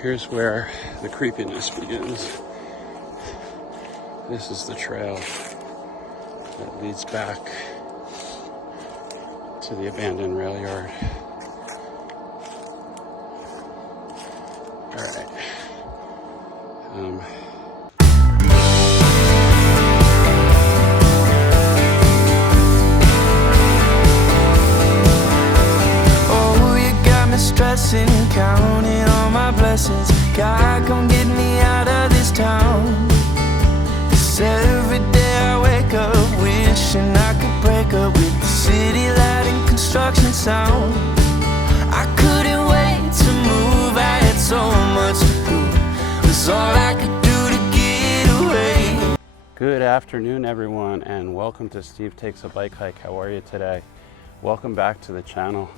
Here's where the creepiness begins. This is the trail that leads back to the abandoned rail yard. All right. Stressing, counting all my blessings. God, come get me out of this town. 'Cause every day I wake up wishing I could break up with the city light and construction sound. I couldn't wait to move, I had so much to prove. It was all I could do to get away. Good afternoon, everyone, and welcome to Steve Takes a Bike Hike. How are you today? Welcome back to the channel.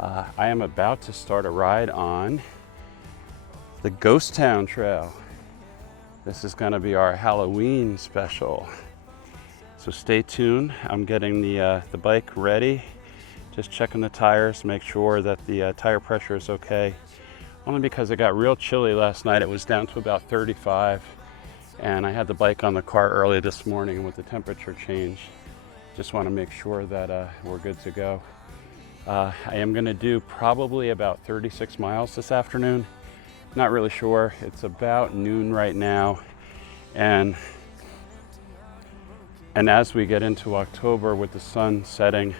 I am about to start a ride on the Ghost Town Trail. This is going to be our Halloween special. So stay tuned. I'm getting the bike ready. Just checking the tires to make sure that the tire pressure is okay. Only because it got real chilly last night. It was down to about 35. And I had the bike on the car early this morning with the temperature change. Just want to make sure that we're good to go. I am going to do probably about 36 miles this afternoon. Not really sure. It's about noon right now. And as we get into October with the sun setting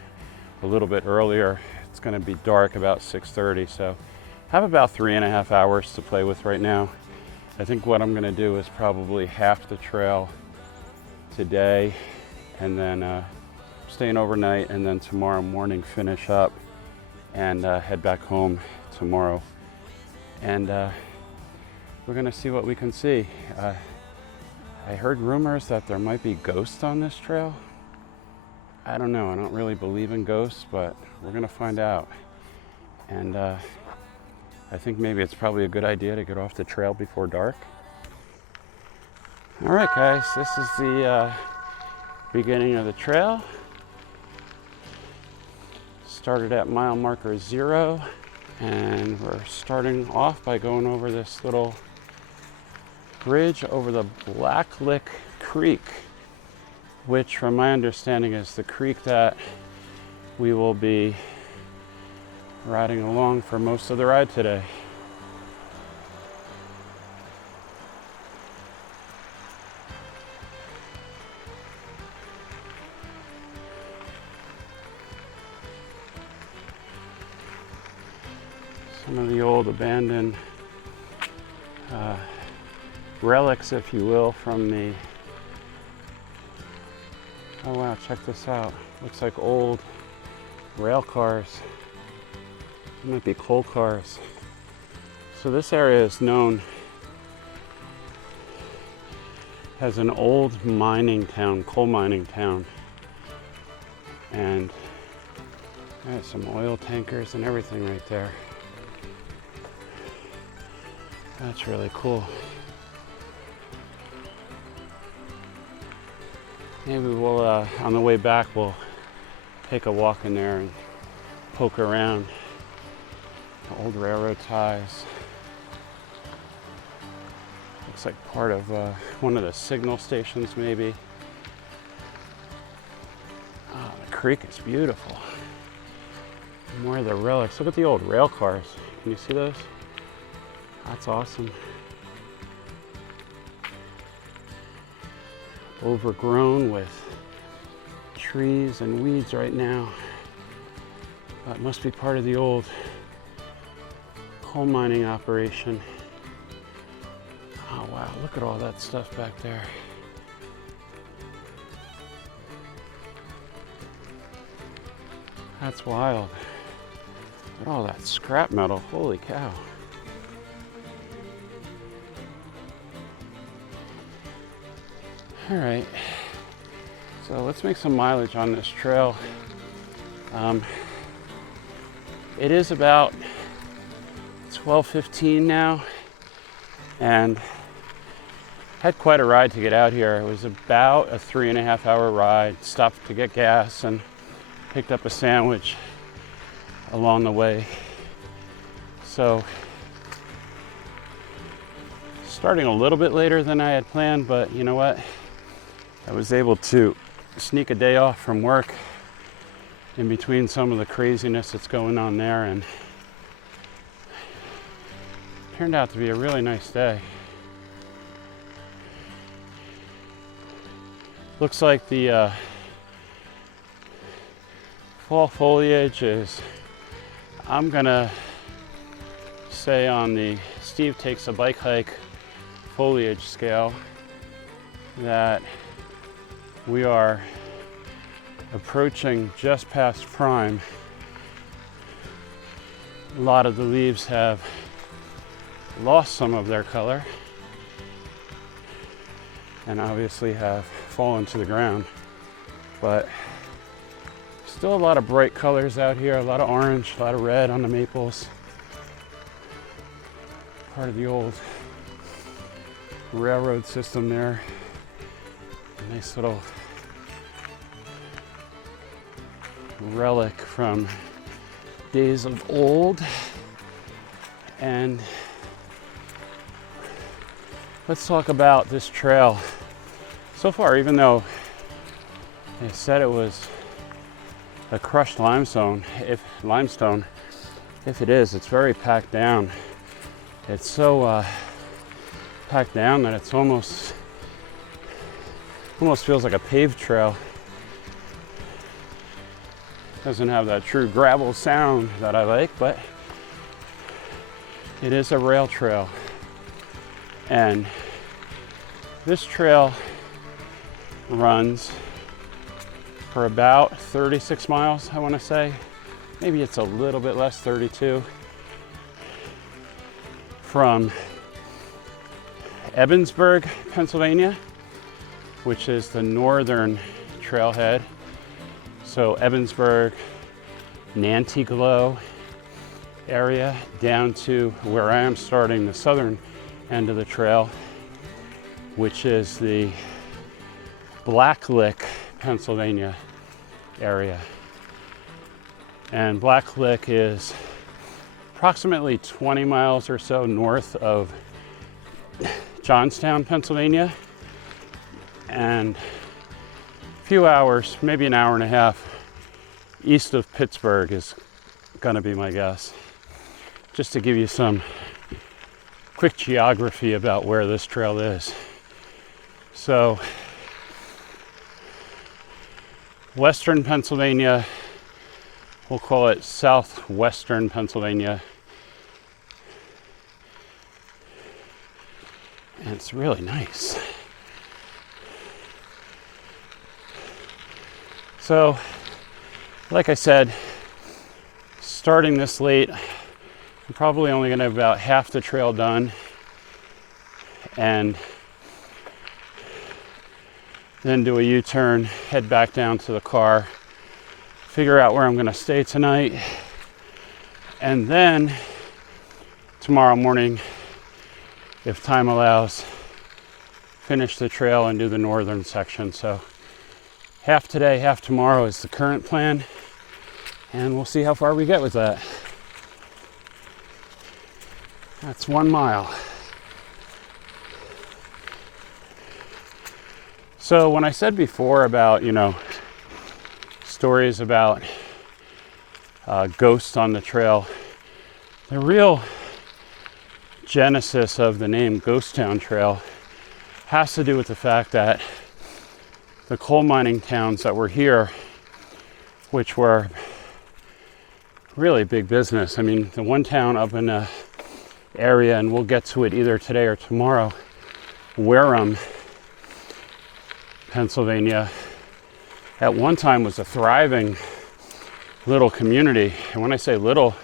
a little bit earlier, it's going to be dark about 6:30. So I have about 3.5 hours to play with right now. I think what I'm going to do is probably half the trail today and then staying overnight, and then tomorrow morning finish up and head back home tomorrow. And we're gonna see what we can see. I heard rumors that there might be ghosts on this trail. I don't know, I don't really believe in ghosts, but we're gonna find out. And I think maybe it's probably a good idea to get off the trail before dark. All right, guys, this is the beginning of the trail. Started at mile marker 0, and we're starting off by going over this little bridge over the Black Lick Creek, which from my understanding is the creek that we will be riding along for most of the ride today. Some of the old abandoned relics, if you will, from the... Oh wow, check this out. Looks like old rail cars. It might be coal cars. So this area is known as an old mining town, coal mining town. And there's some oil tankers and everything right there. That's really cool. Maybe we'll, on the way back, we'll take a walk in there and poke around the old railroad ties. Looks like part of one of the signal stations, maybe. Oh, the creek is beautiful. More of the relics. Look at the old rail cars. Can you see those? That's awesome. Overgrown with trees and weeds right now. That must be part of the old coal mining operation. Oh wow, look at all that stuff back there. That's wild. Look at all that scrap metal, holy cow. All right, so let's make some mileage on this trail. It is about 12:15 now, and had quite a ride to get out here. It was about a 3.5 hour ride. Stopped to get gas and picked up a sandwich along the way. So starting a little bit later than I had planned, but you know what? I was able to sneak a day off from work in between some of the craziness that's going on there, and it turned out to be a really nice day. Looks like the fall foliage is, I'm gonna say, on the Steve Takes a Bike Hike foliage scale, that we are approaching just past prime. A lot of the leaves have lost some of their color and obviously have fallen to the ground, but still a lot of bright colors out here, a lot of orange, a lot of red on the maples. Part of the old railroad system there. A nice little relic from days of old. And let's talk about this trail. So far, even though they said it was a crushed limestone, if it is, it's very packed down. It's so packed down that it's almost feels like a paved trail. Doesn't have that true gravel sound that I like, but it is a rail trail. And this trail runs for about 36 miles, I want to say. Maybe it's a little bit less, 32. From Ebensburg, Pennsylvania, which is the northern trailhead. So Ebensburg, Nantiglow area, down to where I am starting, the southern end of the trail, which is the Blacklick, Pennsylvania area. And Blacklick is approximately 20 miles or so north of Johnstown, Pennsylvania, and a few hours, maybe an hour and a half east of Pittsburgh is gonna be my guess. Just to give you some quick geography about where this trail is. So, Western Pennsylvania, we'll call it southwestern Pennsylvania. And it's really nice. So, like I said, starting this late, I'm probably only going to have about half the trail done, and then do a U-turn, head back down to the car, figure out where I'm going to stay tonight, and then tomorrow morning, if time allows, finish the trail and do the northern section. So half today, half tomorrow is the current plan, and we'll see how far we get with that. That's 1 mile. So when I said before about, stories about ghosts on the trail, the real genesis of the name Ghost Town Trail has to do with the fact that the coal mining towns that were here, which were really big business. I mean, the one town up in the area, and we'll get to it either today or tomorrow, Wareham, Pennsylvania, at one time was a thriving little community. And when I say little,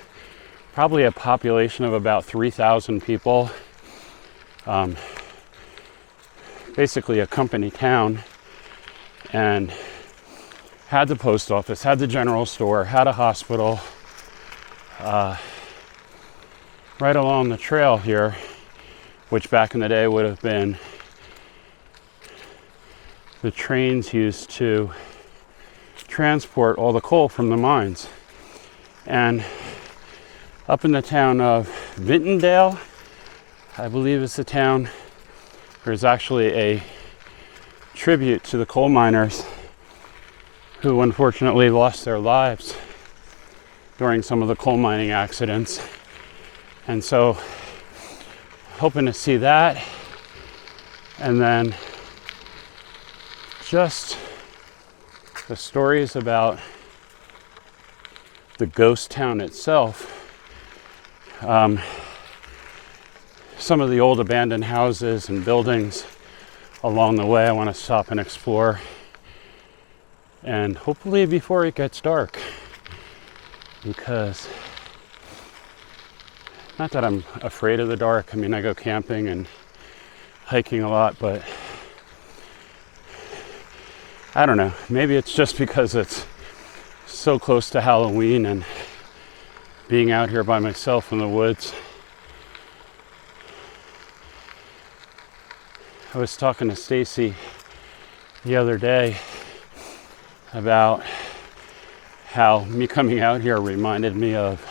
probably a population of about 3,000 people. Basically a company town, and had the post office, had the general store, had a hospital, right along the trail here, which back in the day would have been the trains used to transport all the coal from the mines. And up in the town of Vintondale, I believe is the town, There's actually a tribute to the coal miners who unfortunately lost their lives during some of the coal mining accidents. And so, hoping to see that. And then just the stories about the ghost town itself. Some of the old abandoned houses and buildings along the way I want to stop and explore. And hopefully before it gets dark. Because, not that I'm afraid of the dark. I mean, I go camping and hiking a lot, but I don't know. Maybe it's just because it's so close to Halloween and being out here by myself in the woods. I was talking to Stacy the other day about how me coming out here reminded me of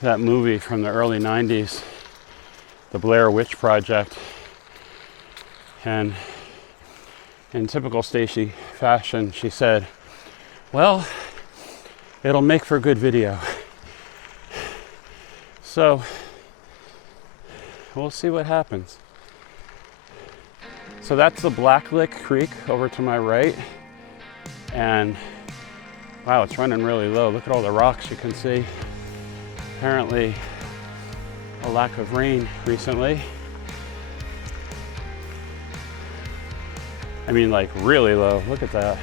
that movie from the early 90s, The Blair Witch Project. And in typical Stacy fashion, she said, well, it'll make for good video. So, we'll see what happens. So that's the Blacklick Creek over to my right. And wow, it's running really low. Look at all the rocks you can see. Apparently, a lack of rain recently. I mean, like really low. Look at that.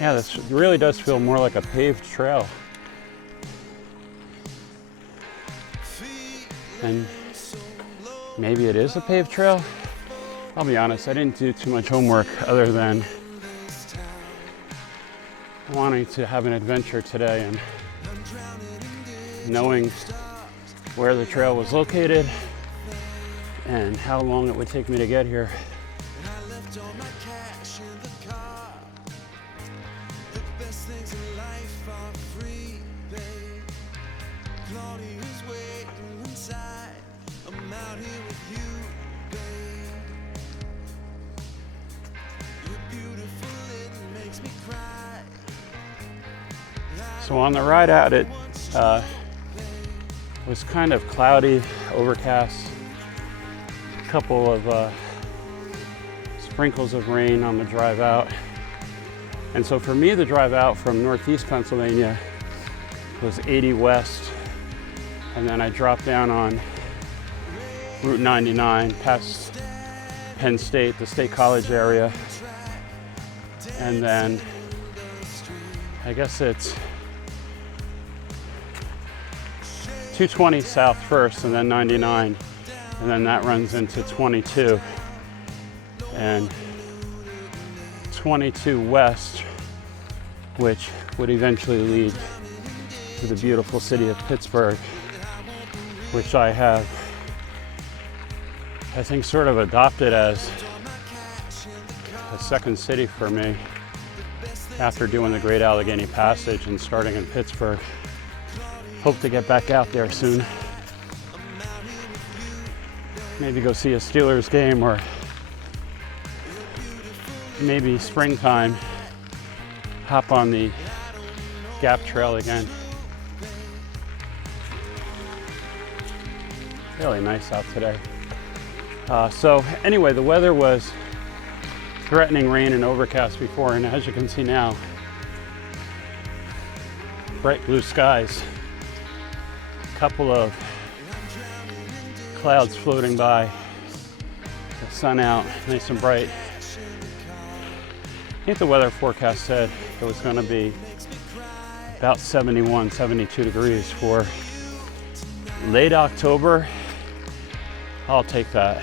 Yeah, this really does feel more like a paved trail. And maybe it is a paved trail. I'll be honest, I didn't do too much homework other than wanting to have an adventure today and knowing where the trail was located and how long it would take me to get here. So on the ride out, it was kind of cloudy, overcast, a couple of sprinkles of rain on the drive out. And so for me, the drive out from Northeast Pennsylvania was 80 west, and then I dropped down on Route 99 past Penn State, the State College area, and then I guess it's 220 south first and then 99, and then that runs into 22 and 22 west, which would eventually lead to the beautiful city of Pittsburgh, which I have, I think, sort of adopted as a second city for me after doing the Great Allegheny Passage and starting in Pittsburgh. Hope to get back out there soon. Maybe go see a Steelers game, or maybe springtime, hop on the Gap Trail again. Really nice out today. So anyway, the weather was threatening rain and overcast before, and as you can see now, bright blue skies. Couple of clouds floating by, the sun out, nice and bright. I think the weather forecast said it was going to be about 71, 72 degrees for late October. I'll take that.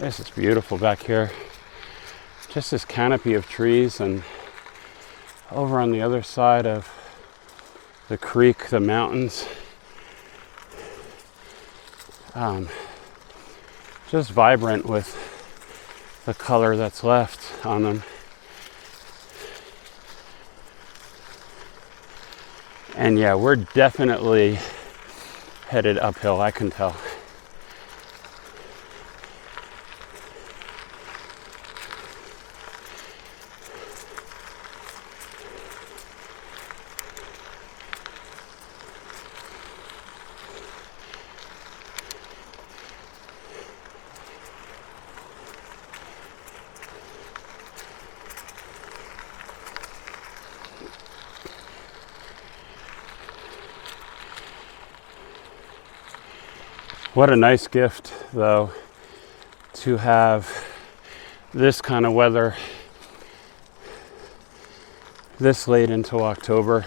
This is beautiful back here. Just this canopy of trees, and over on the other side of the creek, the mountains. Just vibrant with the color that's left on them. And yeah, we're definitely headed uphill, I can tell. What a nice gift, though, to have this kind of weather this late into October.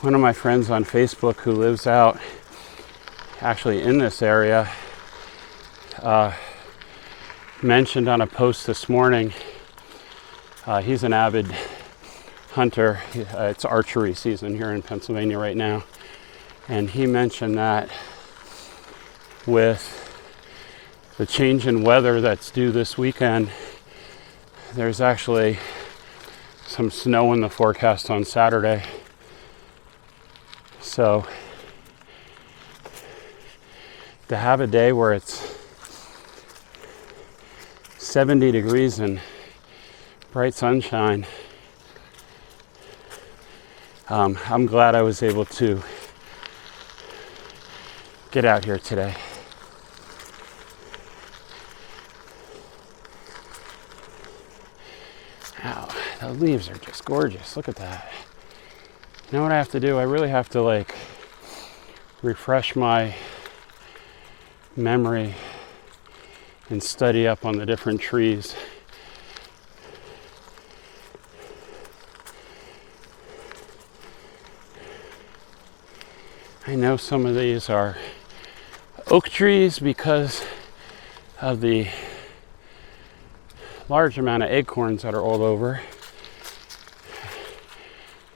One of my friends on Facebook who lives out actually in this area mentioned on a post this morning, he's an avid hunter. It's archery season here in Pennsylvania right now, and he mentioned that with the change in weather that's due this weekend, there's actually some snow in the forecast on Saturday. So to have a day where it's 70 degrees and bright sunshine, I'm glad I was able to get out here today. Wow, the leaves are just gorgeous. Look at that. You know what I have to do? I really have to refresh my memory and study up on the different trees. I know some of these are oak trees because of the large amount of acorns that are all over.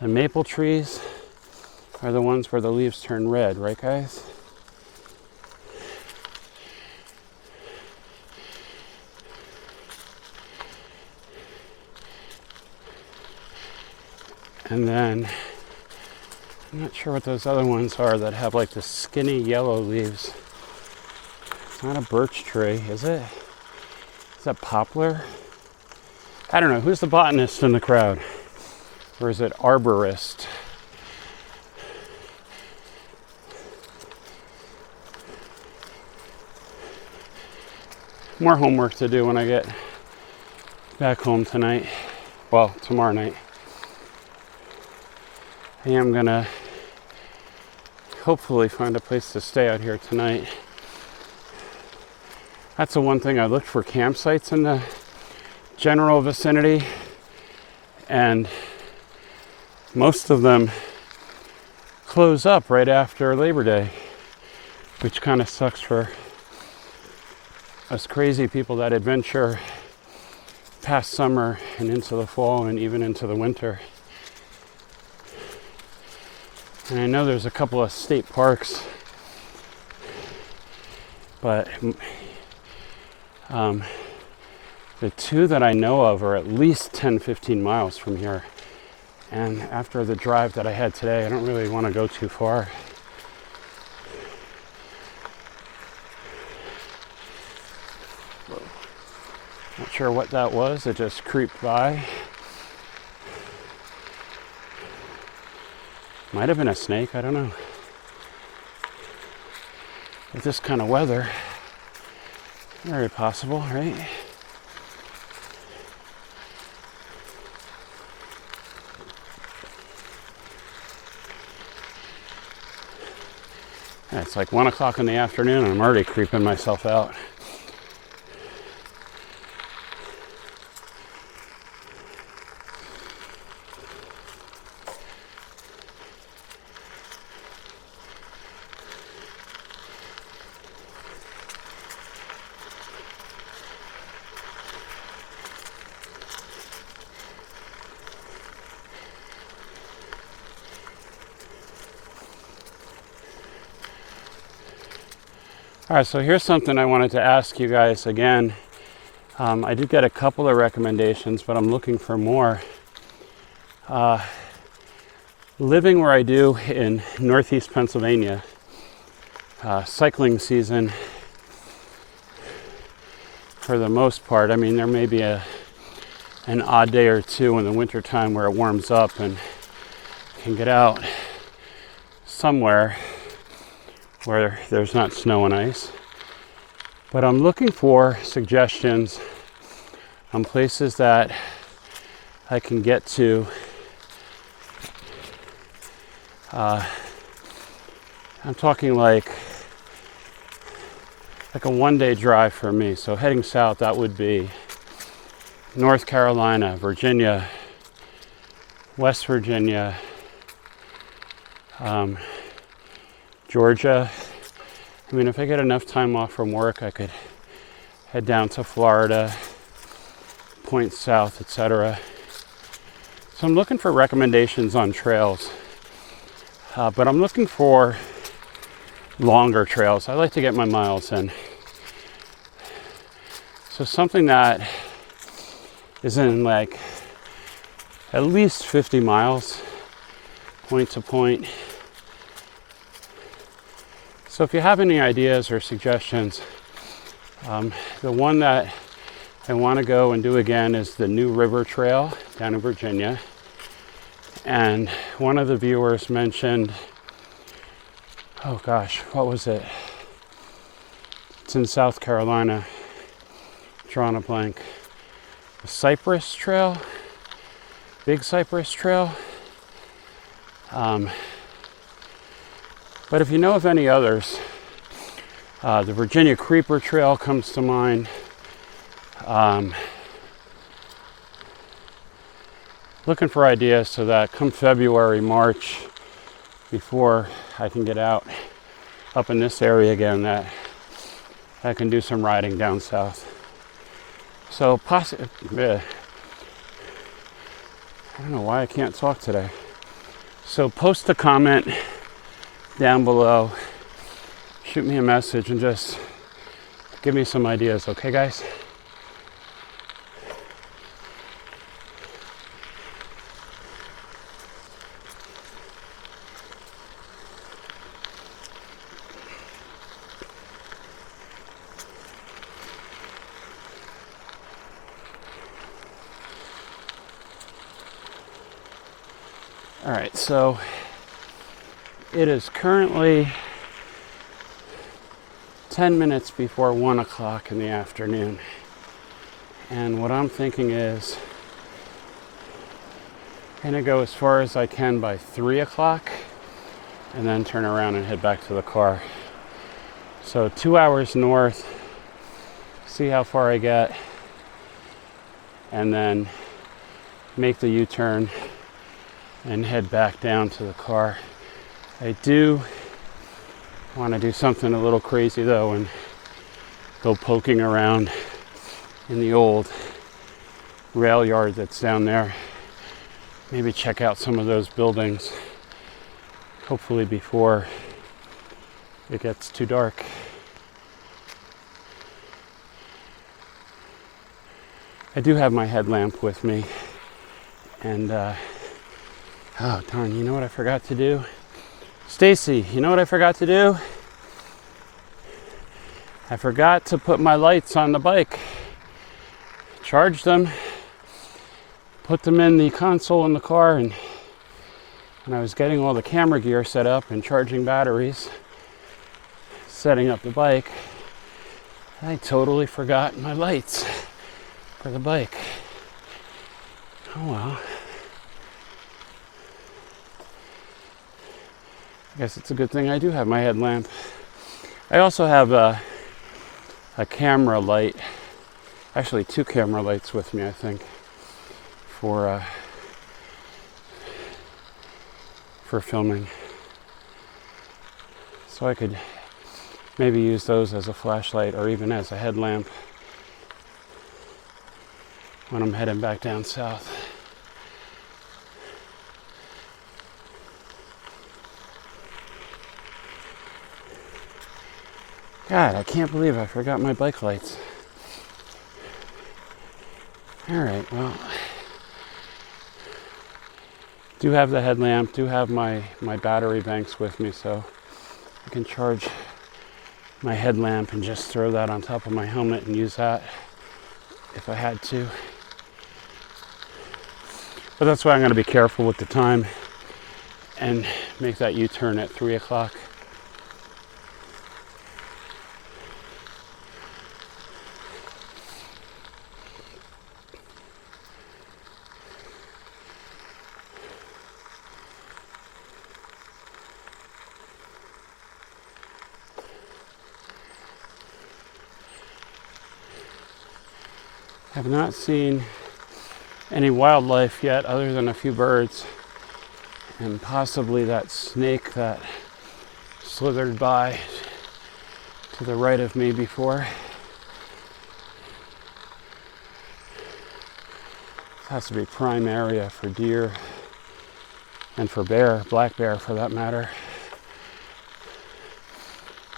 The maple trees are the ones where the leaves turn red, right guys? And then I'm not sure what those other ones are that have the skinny yellow leaves. It's not a birch tree, is it? Is that poplar? I don't know. Who's the botanist in the crowd? Or is it arborist? More homework to do when I get back home tonight. Well, tomorrow night. I am gonna hopefully find a place to stay out here tonight. That's the one thing. I looked for campsites in the general vicinity, and most of them close up right after Labor Day, which kind of sucks for us crazy people that adventure past summer and into the fall and even into the winter. And I know there's a couple of state parks, but the two that I know of are at least 10-15 miles from here. And after the drive that I had today, I don't really want to go too far. Not sure what that was. It just creeped by. Might have been a snake, I don't know. With this kind of weather, very possible, right? Yeah, it's 1 o'clock in the afternoon and I'm already creeping myself out. All right, so here's something I wanted to ask you guys again. I did get a couple of recommendations, but I'm looking for more. Living where I do in Northeast Pennsylvania, cycling season, for the most part, I mean, there may be an odd day or two in the wintertime where it warms up and can get out somewhere where there's not snow and ice. But I'm looking for suggestions on places that I can get to. I'm talking like a one-day drive for me. So heading south, that would be North Carolina, Virginia, West Virginia, Georgia. I mean, if I get enough time off from work, I could head down to Florida, point south, etc. So I'm looking for recommendations on trails, but I'm looking for longer trails. I like to get my miles in. So something that is in like at least 50 miles, point to point. So if you have any ideas or suggestions, the one that I want to go and do again is the New River Trail down in Virginia. And one of the viewers mentioned, oh gosh, what was it? It's in South Carolina, drawing a blank. The Cypress Trail, Big Cypress Trail. But if you know of any others, the Virginia Creeper Trail comes to mind. Looking for ideas so that come February, March, before I can get out up in this area again, that I can do some riding down south. So I don't know why I can't talk today. So post a comment down below, shoot me a message, and just give me some ideas, okay guys? All right, so it is currently 10 minutes before 1 o'clock in the afternoon. And what I'm thinking is I'm gonna go as far as I can by 3 o'clock and then turn around and head back to the car. So 2 hours north, see how far I get, and then make the U-turn and head back down to the car. I do want to do something a little crazy though and go poking around in the old rail yard that's down there. Maybe check out some of those buildings, hopefully before it gets too dark. I do have my headlamp with me, and oh darn, you know what I forgot to do? Stacy, you know what I forgot to do? I forgot to put my lights on the bike. Charge them, put them in the console in the car, and when I was getting all the camera gear set up and charging batteries, setting up the bike, I totally forgot my lights for the bike. Oh well. I guess it's a good thing I do have my headlamp. I also have a camera light, actually 2 camera lights with me, I think, for filming. So I could maybe use those as a flashlight or even as a headlamp when I'm heading back down south. God, I can't believe I forgot my bike lights. Alright, well, do have the headlamp, do have my battery banks with me, so I can charge my headlamp and just throw that on top of my helmet and use that if I had to. But that's why I'm going to be careful with the time and make that U-turn at 3 o'clock. Have not seen any wildlife yet other than a few birds and possibly that snake that slithered by to the right of me before. This has to be prime area for deer and for bear, black bear for that matter.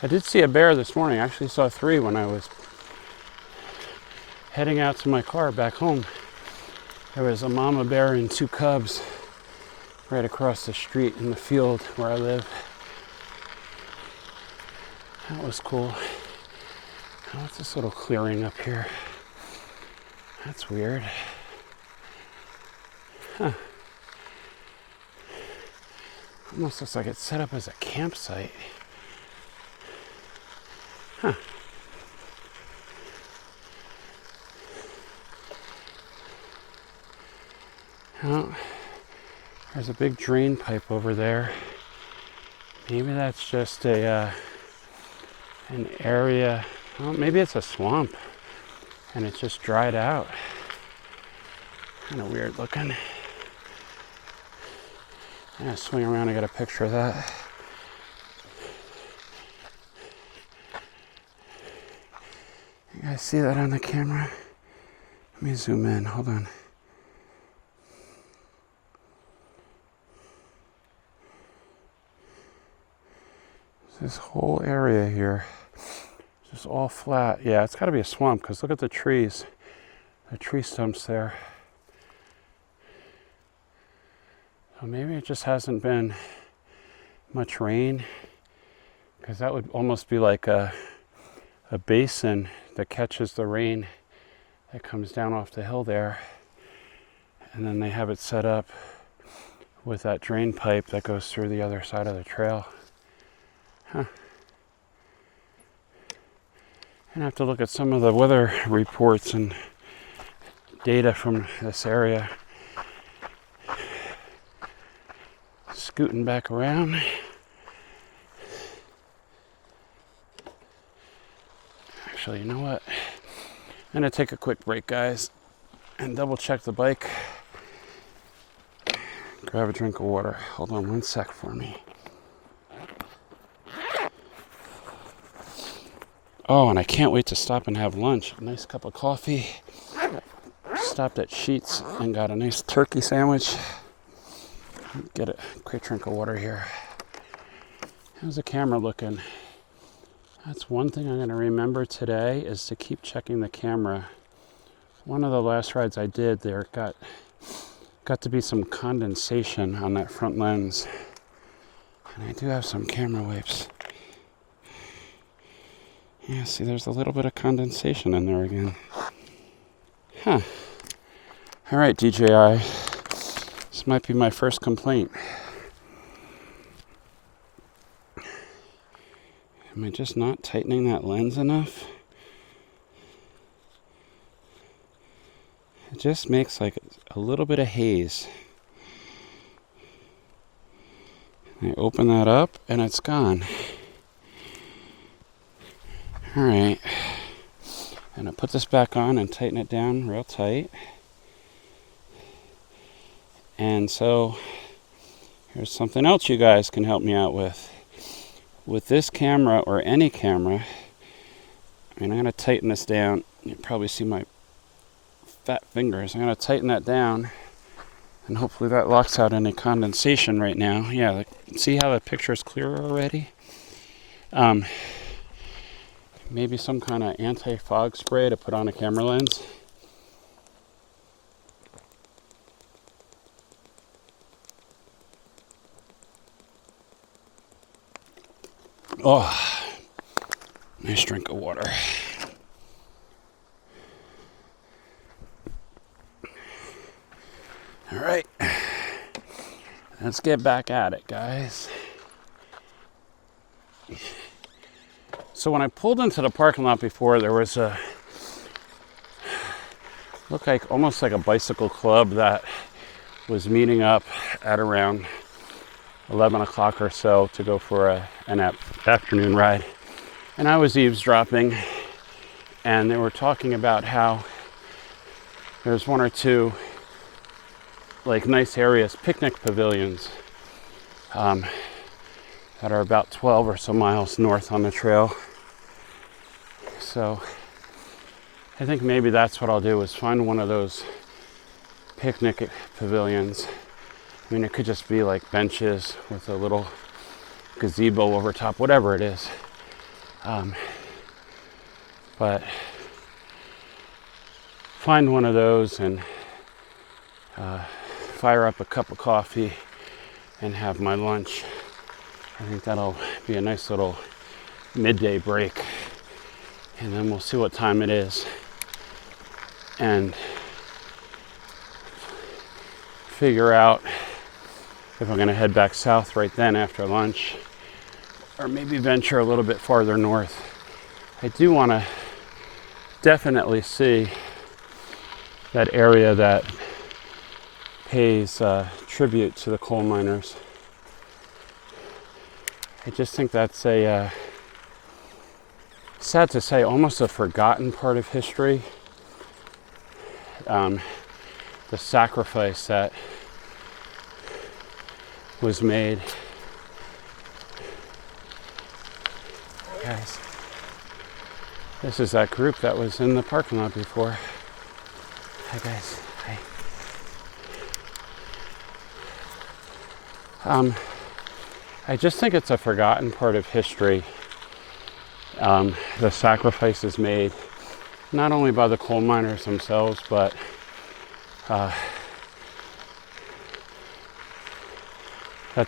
I did see a bear this morning. I actually saw 3 when I was heading out to my car back home. There was a mama bear and 2 cubs right across the street in the field where I live. That was cool. Oh, what's this little clearing up here? That's weird. Huh. Almost looks like it's set up as a campsite. Huh. Oh, there's a big drain pipe over there. Maybe that's just an area. Well, maybe it's a swamp and it's just dried out. Kind of weird looking. I'm gonna swing around and get a picture of that. You guys see that on the camera? Let me zoom in, hold on. This whole area here, just all flat. Yeah, it's got to be a swamp because look at the trees, the tree stumps there. So maybe it just hasn't been much rain, because that would almost be like a basin that catches the rain that comes down off the hill there, and then they have it set up with that drain pipe that goes through the other side of the trail. Huh. I'm gonna have to look at some of the weather reports and data from this area. Scooting back around. Actually, you know what? I'm gonna take a quick break, guys, and double check the bike. Grab a drink of water. Hold on 1 sec for me. Oh, and I can't wait to stop and have lunch. A nice cup of coffee. Stopped at Sheetz and got a nice turkey sandwich. Get a quick drink of water here. How's the camera looking? That's one thing I'm going to remember today, is to keep checking the camera. One of the last rides I did there got to be some condensation on that front lens. And I do have some camera wipes. Yeah, see, there's a little bit of condensation in there again. Huh. All right, DJI. This might be my first complaint. Am I just not tightening that lens enough? It just makes like a little bit of haze. I open that up and it's gone. All right, and I put this back on and tighten it down real tight. And so here's something else you guys can help me out with. With this camera or any camera, I'm going to tighten this down. You probably see my fat fingers. I'm going to tighten that down, and hopefully that locks out any condensation right now. Yeah, see how the picture is clearer already? maybe some kind of anti-fog spray to put on a camera lens. Oh, nice drink of water. All right, let's get back at it, guys. So when I pulled into the parking lot before, there was looked like almost like a bicycle club that was meeting up at around 11 o'clock or so to go for an afternoon ride. And I was eavesdropping, and they were talking about how there's one or two like nice areas, picnic pavilions, that are about 12 or so miles north on the trail. So I think maybe that's what I'll do, is find one of those picnic pavilions. I mean, it could just be like benches with a little gazebo over top, whatever it is. But find one of those and fire up a cup of coffee and have my lunch. I think that'll be a nice little midday break. And then we'll see what time it is and figure out if I'm going to head back south right then after lunch, or maybe venture a little bit farther north. I do want to definitely see that area that pays tribute to the coal miners. I just think that's a, sad to say, almost a forgotten part of history. The sacrifice that was made. Guys, this is that group that was in the parking lot before. Hi guys, hi. I just think it's a forgotten part of history. The sacrifices made, not only by the coal miners themselves, but that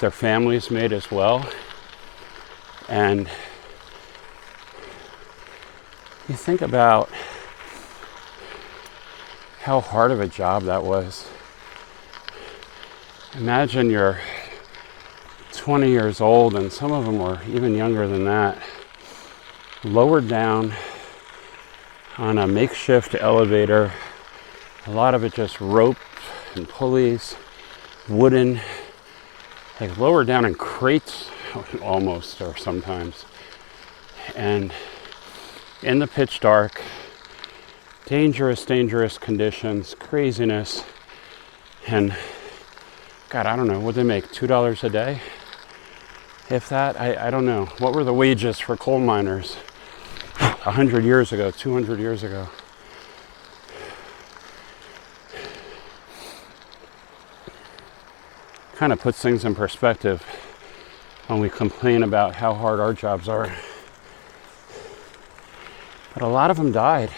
their families made as well. And you think about how hard of a job that was. Imagine you're 20 years old, and some of them were even younger than that, lowered down on a makeshift elevator, a lot of it just rope and pulleys, wooden, like lowered down in crates almost, or sometimes, and in the pitch dark, dangerous conditions, craziness. And God, I don't know, what they make, $2 a day? If that, I don't know. What were the wages for coal miners 100 years ago, 200 years ago? Kind of puts things in perspective when we complain about how hard our jobs are. But a lot of them died.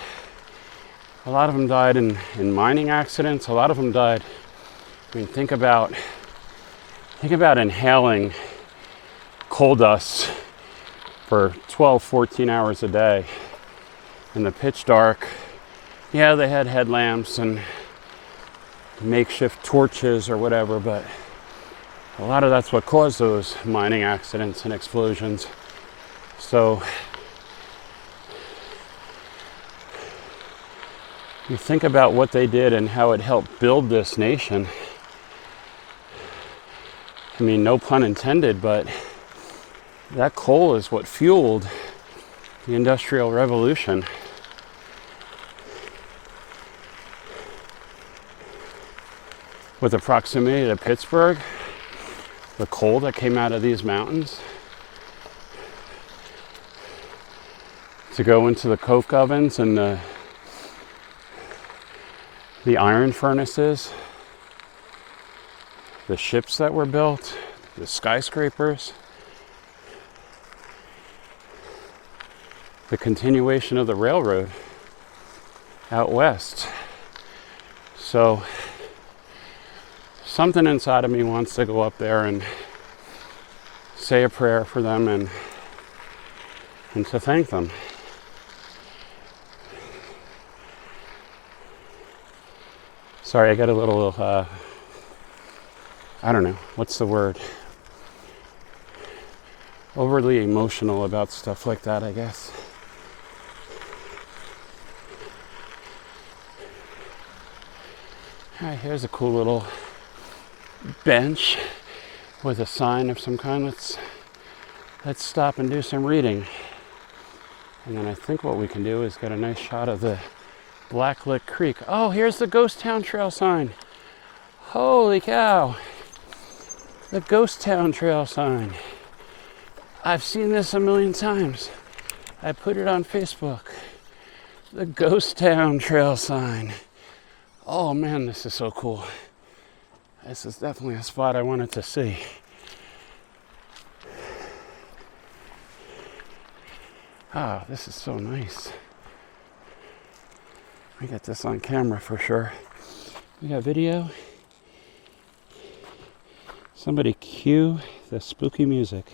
A lot of them died in mining accidents. A lot of them died. I mean, think about inhaling coal dust for 12, 14 hours a day in the pitch dark. Yeah, they had headlamps and makeshift torches or whatever, but a lot of that's what caused those mining accidents and explosions. So you think about what they did and how it helped build this nation. I mean, no pun intended, but that coal is what fueled the Industrial Revolution. With the proximity to Pittsburgh, the coal that came out of these mountains to go into the coke ovens and the iron furnaces, the ships that were built, the skyscrapers. the continuation of the railroad out west. So something inside of me wants to go up there and say a prayer for them and to thank them. Sorry, I got a little, I don't know, what's the word? Overly emotional about stuff like that, I guess. All right, here's a cool little bench with a sign of some kind. Let's stop and do some reading. And then I think what we can do is get a nice shot of the Blacklick Creek. Oh, here's the Ghost Town Trail sign. Holy cow. The Ghost Town Trail sign. I've seen this a million times. I put it on Facebook. The Ghost Town Trail sign. Oh man, this is so cool. This is definitely a spot I wanted to see. Ah, this is so nice. We got this on camera for sure. We got video. Somebody cue the spooky music.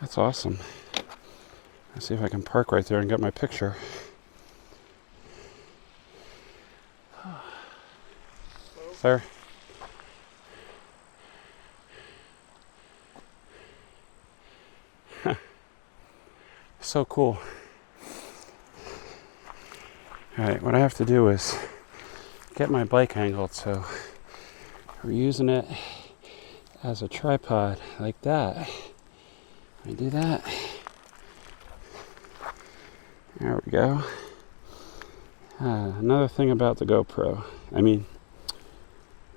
That's awesome. Let's see if I can park right there and get my picture. Sir? So cool. Alright, what I have to do is get my bike angled, so we're using it as a tripod like that. I do that. There we go. Another thing about the GoPro.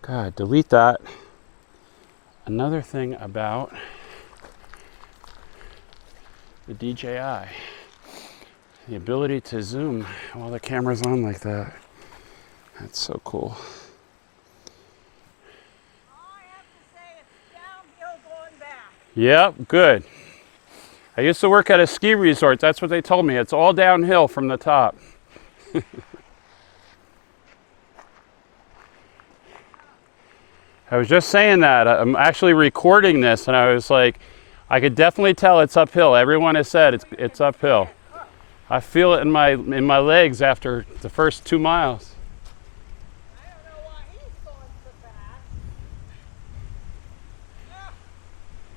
God, delete that. Another thing about the DJI. The ability to zoom while the camera's on like that. That's so cool. All I have to say is downhill going back. Yep, good. I used to work at a ski resort. That's what they told me. It's all downhill from the top. I was just saying that. I'm actually recording this, and I was like, I could definitely tell it's uphill. Everyone has said it's uphill. I feel it in my legs after the first 2 miles. I don't know why he's going so fast.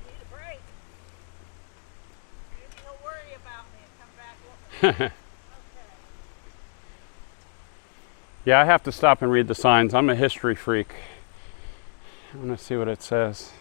Need a break. Maybe he'll worry about me and come back looking. Okay. Yeah, I have to stop and read the signs. I'm a history freak. I want to see what it says.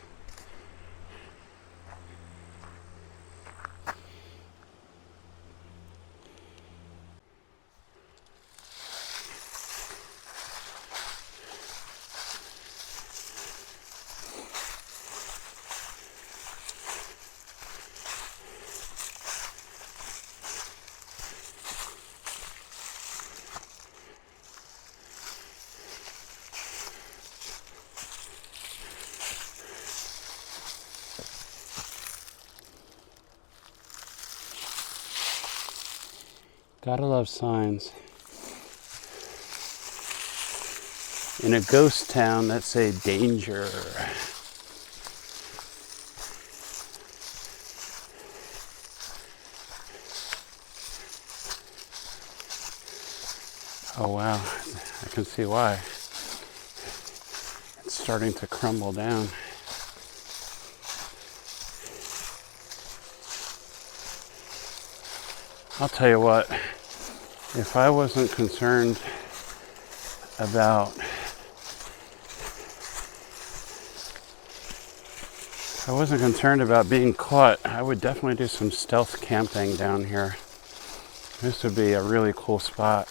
Gotta love signs. In a ghost town that say danger. Oh wow, I can see why. It's starting to crumble down. I'll tell you what, if I wasn't concerned about being caught, I would definitely do some stealth camping down here. This would be a really cool spot.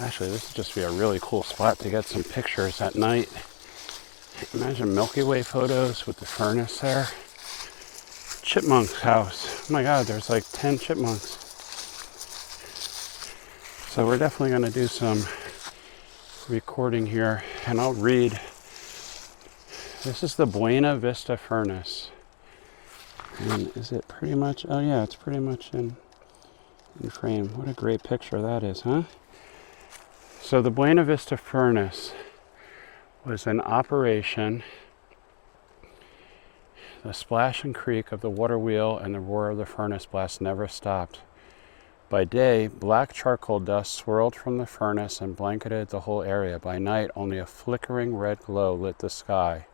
Actually, this would just be a really cool spot to get some pictures at night. Imagine Milky Way photos with the furnace there. Chipmunk's house. Oh my God, there's like 10 chipmunks. So we're definitely going to do some recording here, and I'll read. This is the Buena Vista Furnace. And is it pretty much, oh yeah, it's pretty much in frame. What a great picture that is, huh? So the Buena Vista Furnace was in operation. The splash and creak of the water wheel and the roar of the furnace blast never stopped. By day, black charcoal dust swirled from the furnace and blanketed the whole area. By night, only a flickering red glow lit the sky.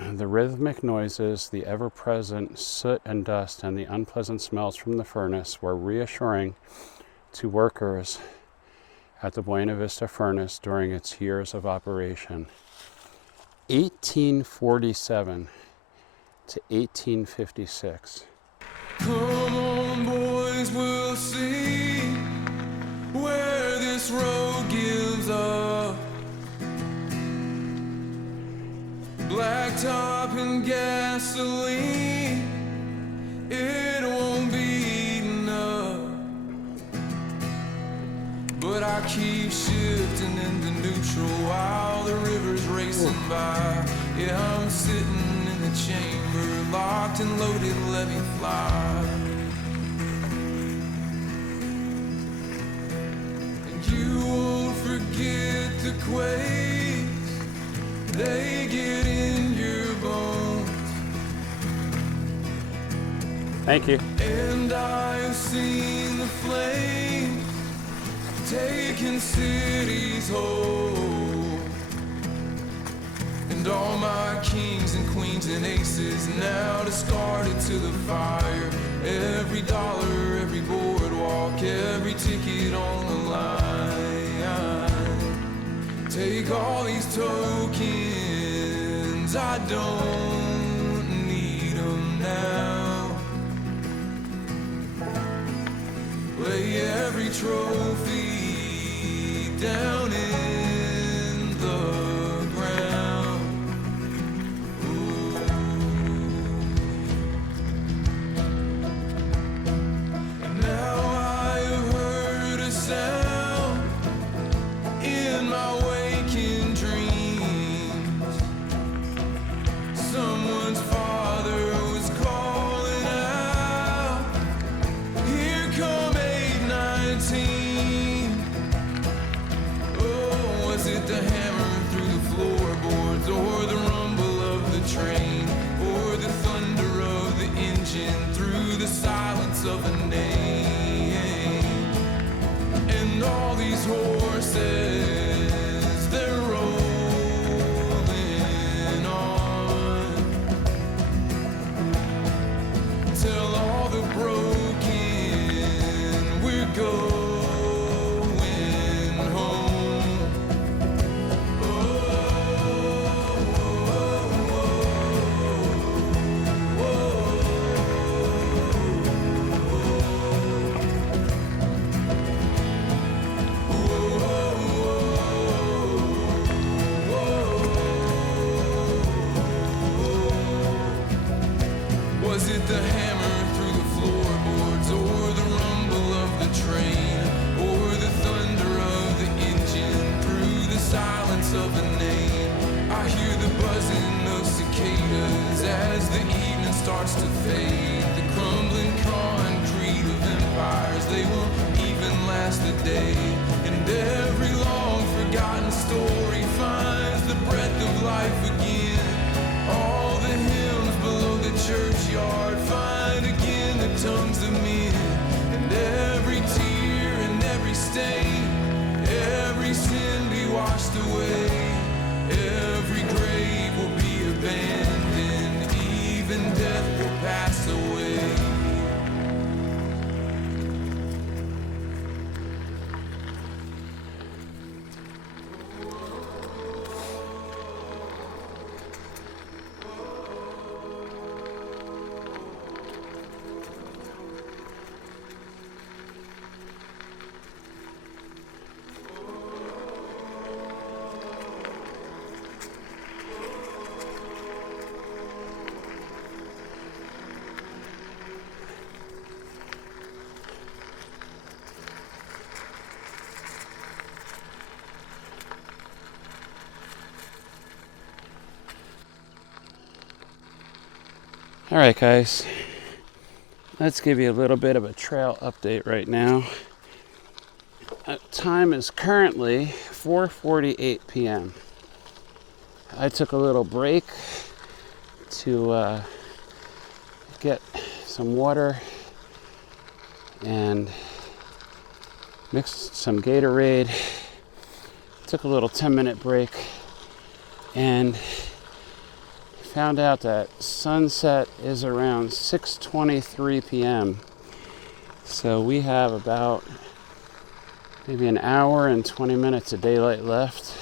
The rhythmic noises, the ever-present soot and dust, and the unpleasant smells from the furnace were reassuring to workers at the Buena Vista Furnace during its years of operation. 1847 to 1856. Come on, boys, we'll see where this road gives up. Blacktop and gasoline, it won't be enough. But I keep shifting into neutral while the river's racing by. Yeah, I'm sitting in the chamber, locked and loaded, let me fly. And you won't forget the quakes, they get in your bones. Thank you. And I've seen the flames taking cities whole. And all my kings and queens and aces now discarded to the fire. Every dollar, every boardwalk, every ticket on the line. Take all these tokens, I don't need them now. Lay every trophy down in the ground. Ooh. Now I have heard a sound in my waking dreams. Someone's father was calling out, here come 819. Oh, was it the hammer through the floorboards, or the rumble of the train, or the thunder of the engine through the silence of a name? And all these horses, they're rolling on. Tell all the broken we're going home. Oh, was it the hammer through the floorboards, or the rumble of the train, or the thunder of the engine through the silence of a name? I hear the buzzing of cicadas as the evening starts to fade. The crumbling concrete of empires, they won't even last a day. And every long forgotten story finds the breath of life again. All the hymns below the churchyard find again the tongues of men. And every tear and every stain, every sin be washed away. Every grave will be abandoned, even death will pass away. All right, guys, let's give you a little bit of a trail update right now. Time is currently 4:48 p.m. I took a little break to get some water and mixed some Gatorade. Took a little 10-minute break and found out that sunset is around 6:23 p.m. So we have about maybe an hour and 20 minutes of daylight left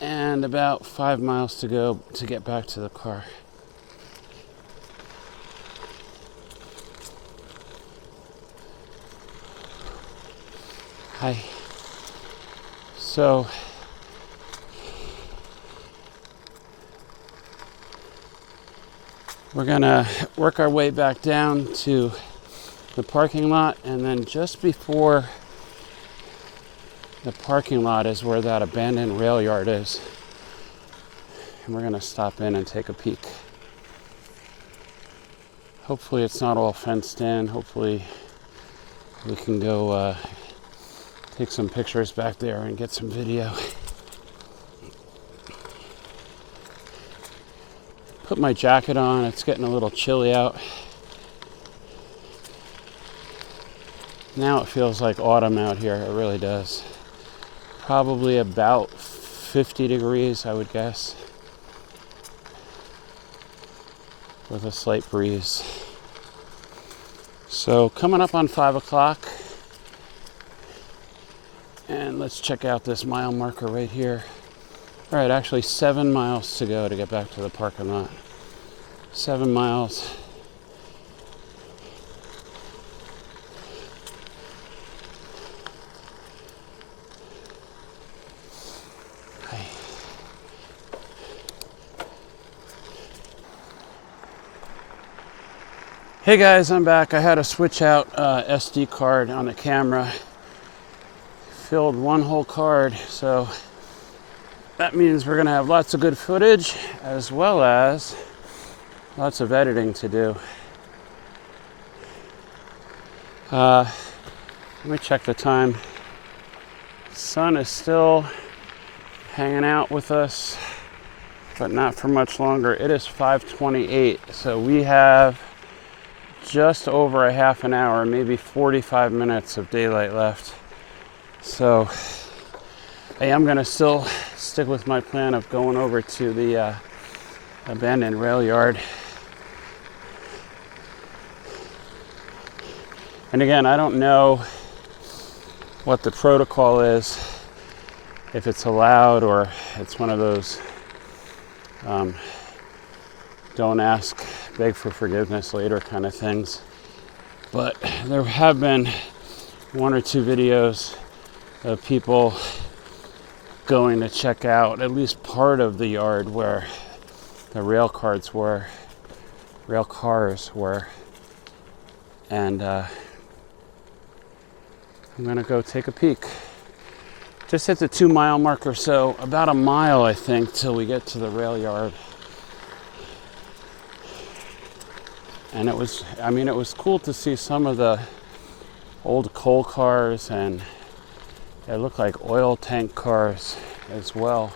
and about 5 miles to go to get back to the car. Hi. So we're gonna work our way back down to the parking lot, and then just before the parking lot is where that abandoned rail yard is. And we're gonna stop in and take a peek. Hopefully it's not all fenced in. Hopefully we can go take some pictures back there and get some video. Put my jacket on. It's getting a little chilly out. Now it feels like autumn out here. It really does. Probably about 50 degrees, I would guess, with a slight breeze. So coming up on 5 o'clock, and let's check out this mile marker right here. All right, actually 7 miles to go to get back to the parking lot. 7 miles. Hi. Hey guys, I'm back. I had to switch out SD card on the camera. Filled one whole card, so that means we're gonna have lots of good footage as well as lots of editing to do. Let me check the time. Sun is still hanging out with us, but not for much longer. It is 5:28, so we have just over a half an hour, maybe 45 minutes of daylight left. So I am gonna still stick with my plan of going over to the abandoned rail yard. And again, I don't know what the protocol is, if it's allowed or it's one of those don't ask, beg for forgiveness later kind of things. But there have been 1 or 2 videos of people going to check out at least part of the yard where the rail cars were, and I'm gonna go take a peek. Just hit the 2 mile marker, so about a mile I think till we get to the rail yard. And it was cool to see some of the old coal cars, and it looked like oil tank cars as well.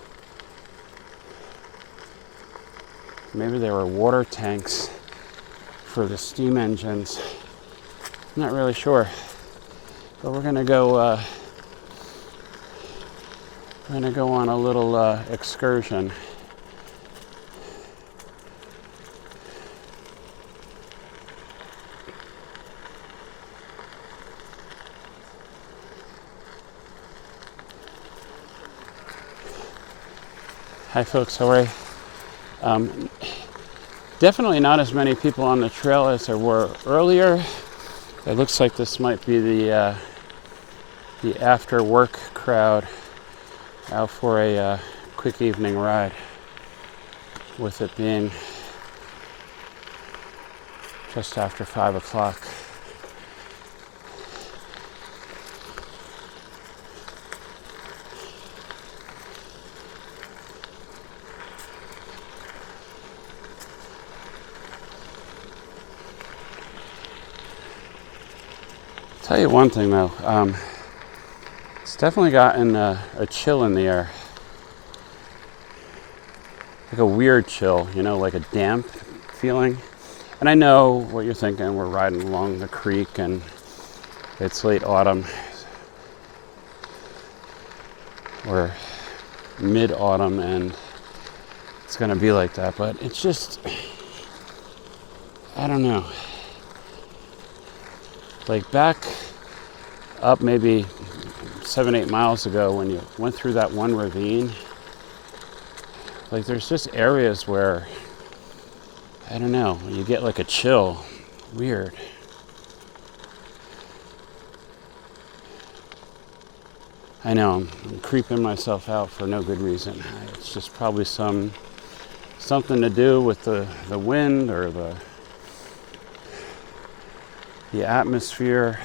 Maybe they were water tanks for the steam engines. I'm not really sure. But we're gonna go on a little excursion. Hi folks, how are you? Definitely not as many people on the trail as there were earlier. It looks like this might be the after work crowd out for a quick evening ride, with it being just after 5 o'clock. Tell you one thing though, it's definitely gotten a chill in the air. Like a weird chill, you know, like a damp feeling. And I know what you're thinking, we're riding along the creek and it's late autumn. Or mid-autumn and it's gonna be like that, but it's just, I don't know. Like back up maybe 7-8 miles ago when you went through that one ravine, like there's just areas where, I don't know, you get like a chill. Weird. I know, I'm creeping myself out for no good reason. It's just probably something to do with the wind or the atmosphere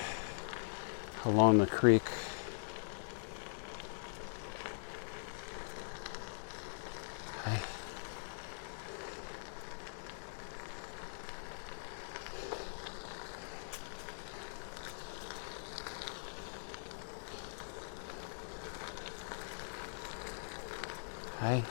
along the creek. Hi.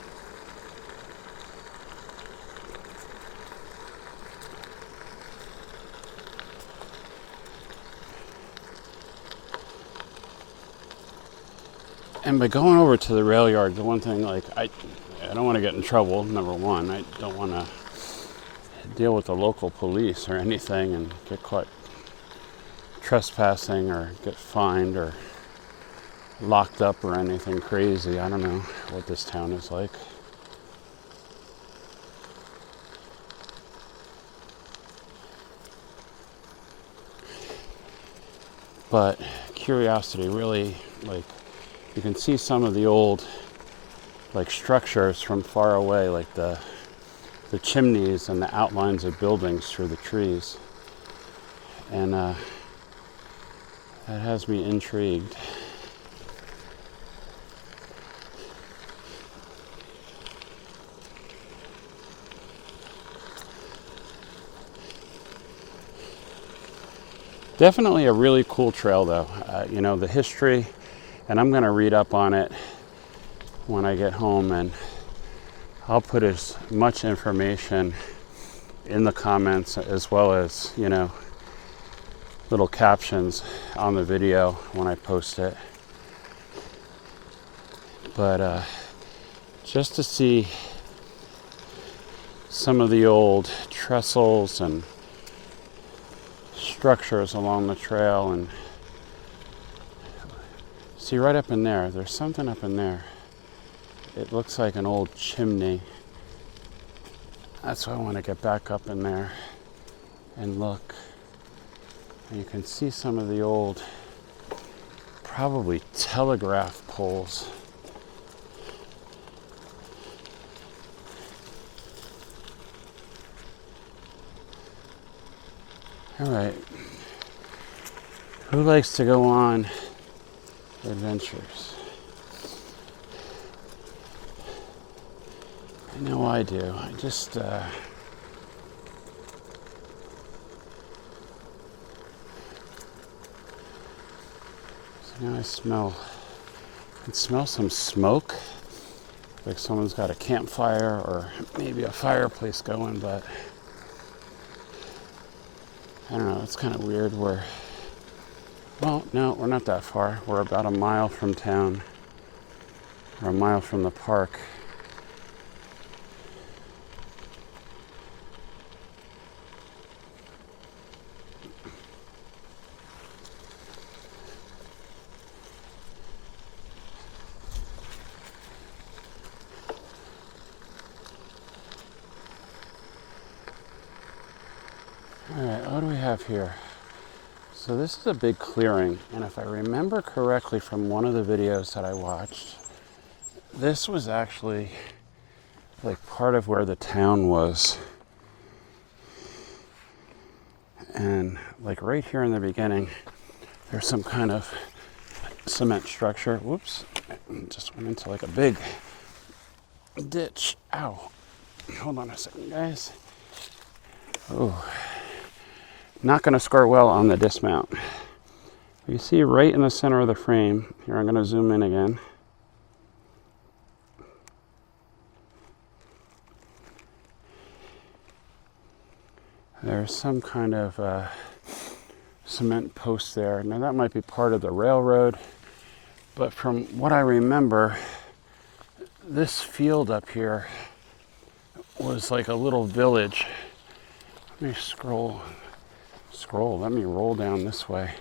And by going over to the rail yard, the one thing, like, I don't want to get in trouble, number one. I don't want to deal with the local police or anything and get caught trespassing or get fined or locked up or anything crazy. I don't know what this town is like. But curiosity really, like, you can see some of the old, like, structures from far away, like the chimneys and the outlines of buildings through the trees. And that has me intrigued. Definitely a really cool trail though. You know, the history, and I'm going to read up on it when I get home, and I'll put as much information in the comments as well as, you know, little captions on the video when I post it. But just to see some of the old trestles and structures along the trail, and see right up in there, there's something up in there. It looks like an old chimney. That's why I want to get back up in there and look. And you can see some of the old, probably telegraph poles. All right. Who likes to go on adventures? I know I do. I just, so now I can smell some smoke, like someone's got a campfire or maybe a fireplace going, but I don't know, it's kind of weird. Well, no, we're not that far. We're about a mile from town, or a mile from the park. All right, what do we have here? So this is a big clearing, and if I remember correctly from one of the videos that I watched, this was actually like part of where the town was. And like right here in the beginning, there's some kind of cement structure. Whoops, just went into like a big ditch. Ow. Hold on a second, guys. Oh. Not going to score well on the dismount. You see right in the center of the frame, here I'm going to zoom in again. There's some kind of cement post there. Now that might be part of the railroad, but from what I remember, this field up here was like a little village. Let me let me roll down this way.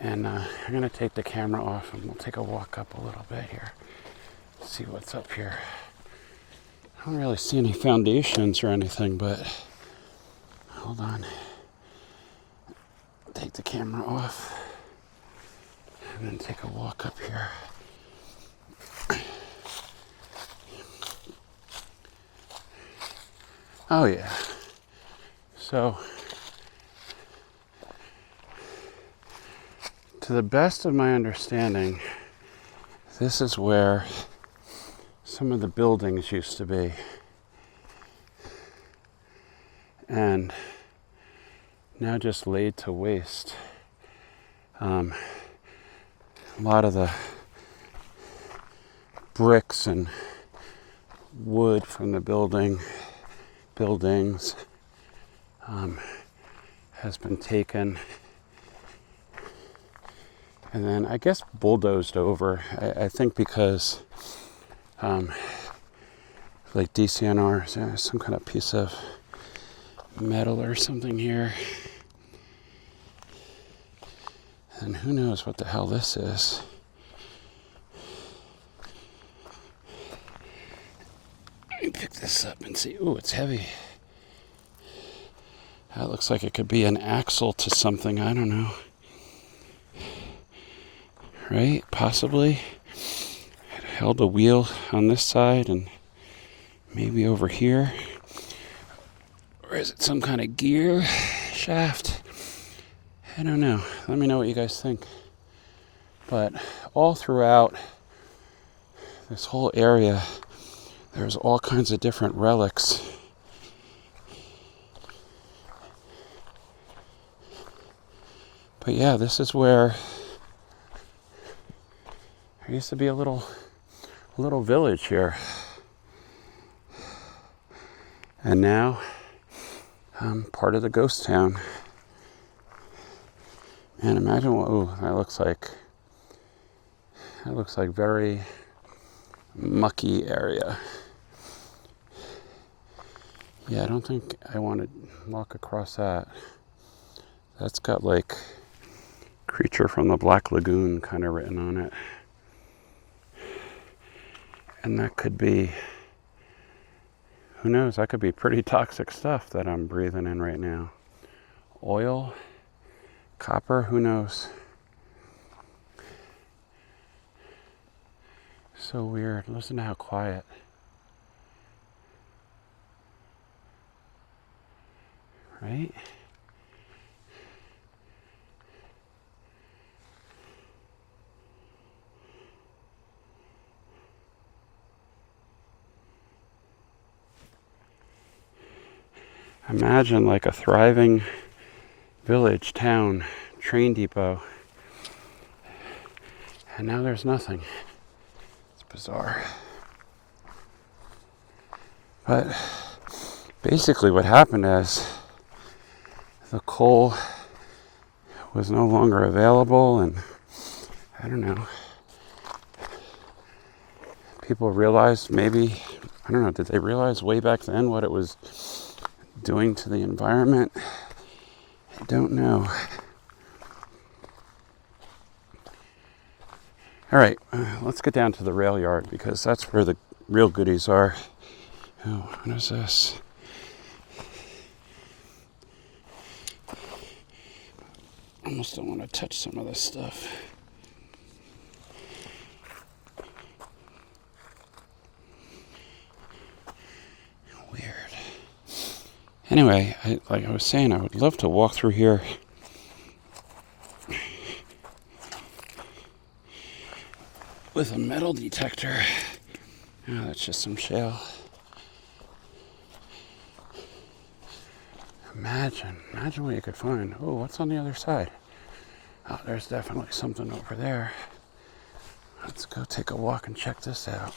And I'm gonna take the camera off and we'll take a walk up a little bit here. See what's up here. I don't really see any foundations or anything, but hold on. Take the camera off and then take a walk up here. Oh yeah. So, to the best of my understanding, this is where some of the buildings used to be. And now just laid to waste. A lot of the bricks and wood from the buildings has been taken and then I guess bulldozed over. I think because like DCNR, some kind of piece of metal or something here. And who knows what the hell this is. Let me pick this up and see. Ooh, it's heavy. That looks like it could be an axle to something. I don't know. Right? Possibly. It held a wheel on this side and maybe over here. Or is it some kind of gear shaft? I don't know. Let me know what you guys think. But all throughout this whole area, there's all kinds of different relics. But yeah, this is where there used to be a little village here. And now I'm part of the ghost town. And imagine what, ooh, that looks like very mucky area. Yeah, I don't think I want to walk across that. That's got like Creature from the Black Lagoon kind of written on it. And that could be, who knows, that could be pretty toxic stuff that I'm breathing in right now. Oil, copper, who knows? So weird. Listen to how quiet. Right? Imagine like a thriving village, town, train depot. And now there's nothing. It's bizarre. But basically what happened is the coal was no longer available, and I don't know. People realized maybe, I don't know, did they realize way back then what it was doing to the environment? I don't know. All right, let's get down to the rail yard because that's where the real goodies are. Oh, what is this? Almost don't want to touch some of this stuff. Weird. Anyway, like I was saying, I would love to walk through here. With a metal detector. Oh, that's just some shale. Imagine what you could find. Oh, what's on the other side? Oh, there's definitely something over there. Let's go take a walk and check this out.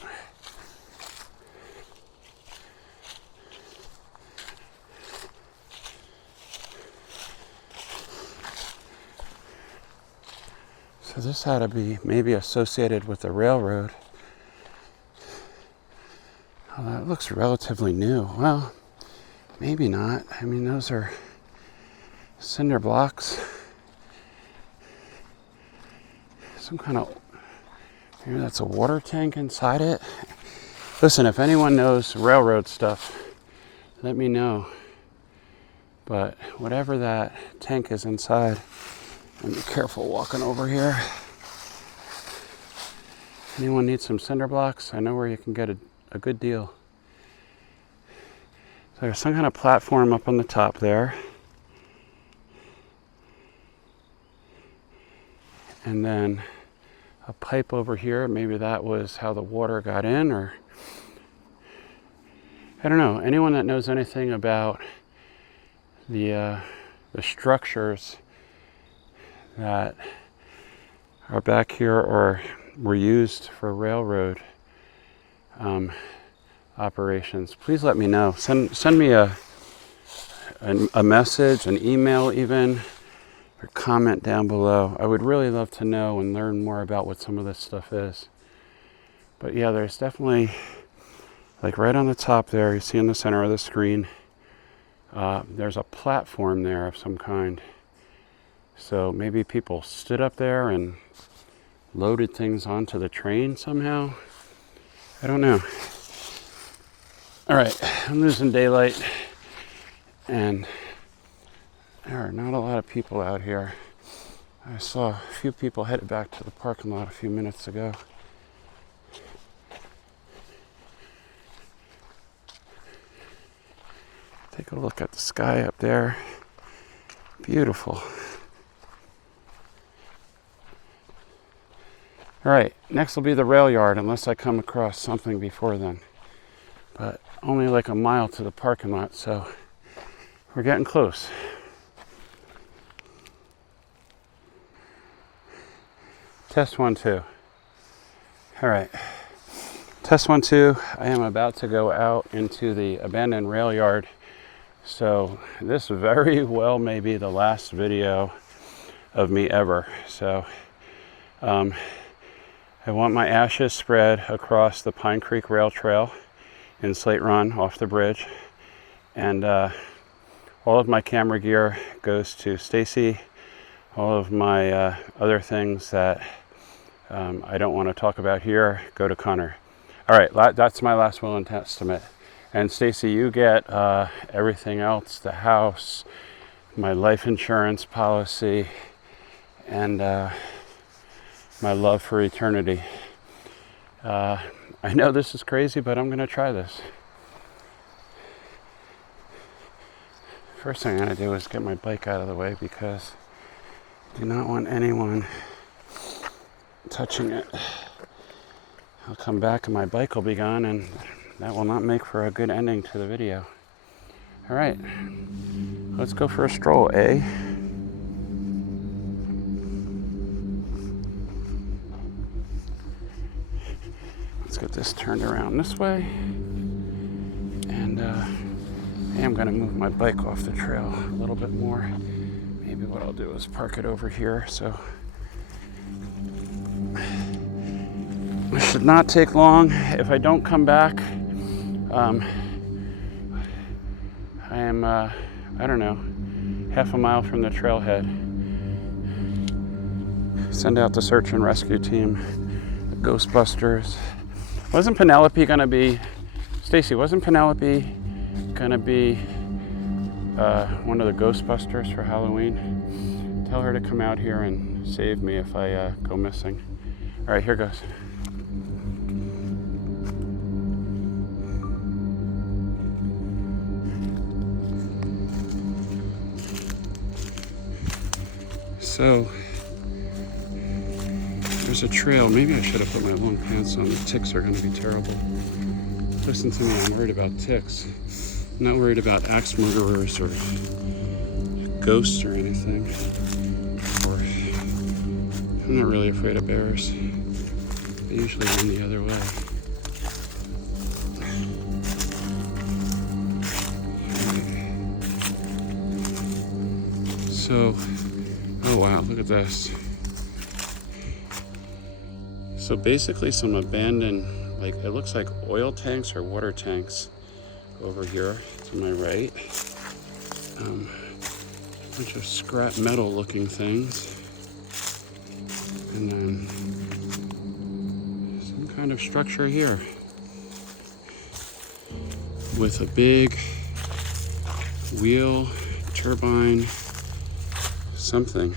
So this had to be maybe associated with the railroad. Oh, that looks relatively new. Well, maybe not. I mean, those are cinder blocks. Some kind of, maybe that's a water tank inside it. Listen, if anyone knows railroad stuff, let me know. But whatever that tank is inside, and be careful walking over here. Anyone need some cinder blocks? I know where you can get a good deal. So there's some kind of platform up on the top there. And then a pipe over here. Maybe that was how the water got in, or I don't know. Anyone that knows anything about the structures that are back here or were used for railroad operations, please let me know. Send me a message, an email even, or comment down below. I would really love to know and learn more about what some of this stuff is. But yeah, there's definitely, like right on the top there, you see in the center of the screen, there's a platform there of some kind. So maybe people stood up there and loaded things onto the train somehow. I don't know. All right, I'm losing daylight, and there are not a lot of people out here. I saw a few people headed back to the parking lot a few minutes ago. Take a look at the sky up there. Beautiful. All right, next will be the rail yard, unless I come across something before then. But only like a mile to the parking lot, so we're getting close. Test 1, 2. All right, test 1, 2. I am about to go out into the abandoned rail yard. So this very well may be the last video of me ever. So I want my ashes spread across the Pine Creek Rail Trail in Slate Run off the bridge. And all of my camera gear goes to Stacy. All of my other things that I don't want to talk about here go to Connor. All right, that's my last will and testament. And Stacy, you get everything else, the house, my life insurance policy, and my love for eternity. I know this is crazy, but I'm gonna try this. First thing I'm gonna do is get my bike out of the way, because I do not want anyone touching it. I'll come back and my bike will be gone, and that will not make for a good ending to the video. All right, let's go for a stroll, eh? Let's get this turned around this way. And I am gonna move my bike off the trail a little bit more. Maybe what I'll do is park it over here, so this should not take long. If I don't come back, I am, I don't know, half a mile from the trailhead. Send out the search and rescue team, the Ghostbusters. Wasn't Penelope gonna be, Stacy, wasn't Penelope gonna be one of the Ghostbusters for Halloween? Tell her to come out here and save me if I go missing. All right, here goes. So, there's a trail. Maybe I should have put my long pants on. The ticks are going to be terrible. Listen to me, I'm worried about ticks. I'm not worried about axe murderers or ghosts or anything. Or I'm not really afraid of bears. They usually run the other way. So, oh wow, look at this. So basically some abandoned, like it looks like oil tanks or water tanks over here to my right. A bunch of scrap metal looking things. And then some kind of structure here with a big wheel, turbine, something.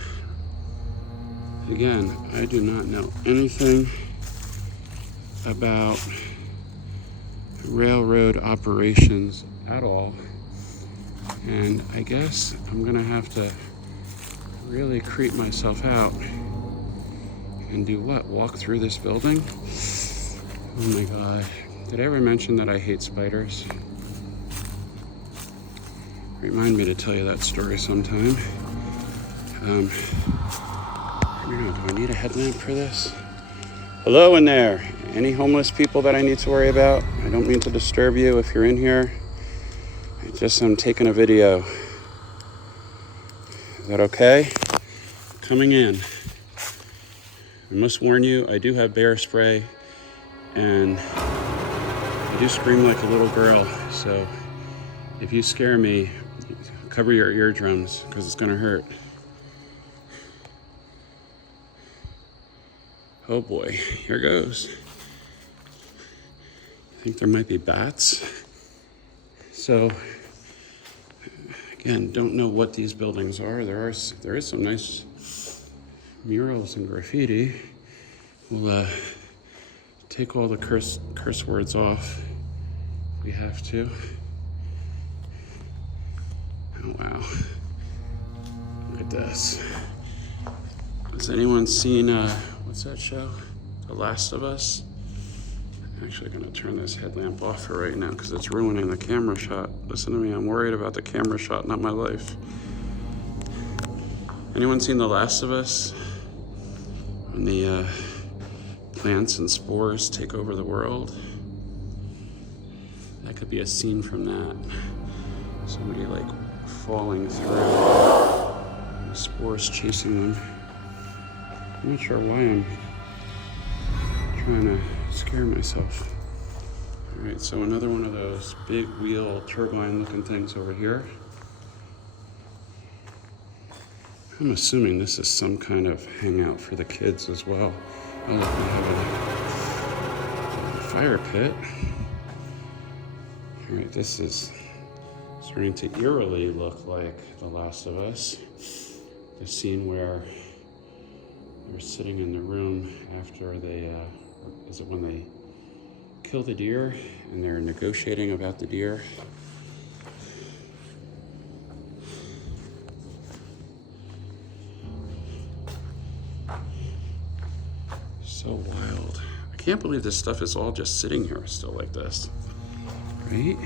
Again, I do not know anything about railroad operations at all. And I guess I'm gonna have to really creep myself out and do what? Walk through this building? Oh my God. Did I ever mention that I hate spiders? Remind me to tell you that story sometime. I don't know, do I need a headlamp for this? Hello in there. Any homeless people that I need to worry about? I don't mean to disturb you if you're in here. I'm taking a video. Is that okay? Coming in. I must warn you, I do have bear spray and I do scream like a little girl. So if you scare me, cover your eardrums because it's gonna hurt. Oh boy, here goes. I think there might be bats. So, again, don't know what these buildings are. There is some nice murals and graffiti. We'll take all the curse words off if we have to. Oh wow, look at this. Has anyone seen what's that show? The Last of Us? I'm actually gonna turn this headlamp off for right now because it's ruining the camera shot. Listen to me, I'm worried about the camera shot, not my life. Anyone seen The Last of Us? When the plants and spores take over the world? That could be a scene from that. Somebody like falling through, the spores chasing them. I'm not sure why I'm trying to scare myself. All right, so another one of those big wheel turbine looking things over here. I'm assuming this is some kind of hangout for the kids as well. Oh look, we have a fire pit. All right, this is starting to eerily look like The Last of Us. The scene where they're sitting in the room after they, is it when they kill the deer and they're negotiating about the deer? So wild. I can't believe this stuff is all just sitting here still like this, right?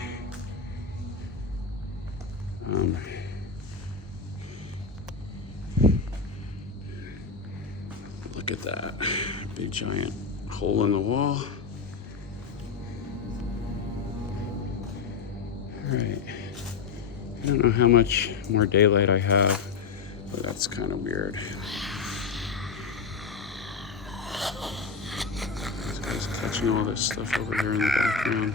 Look at that big giant hole in the wall. All right, I don't know how much more daylight I have, but that's kind of weird. This guy's catching all this stuff over here in the background.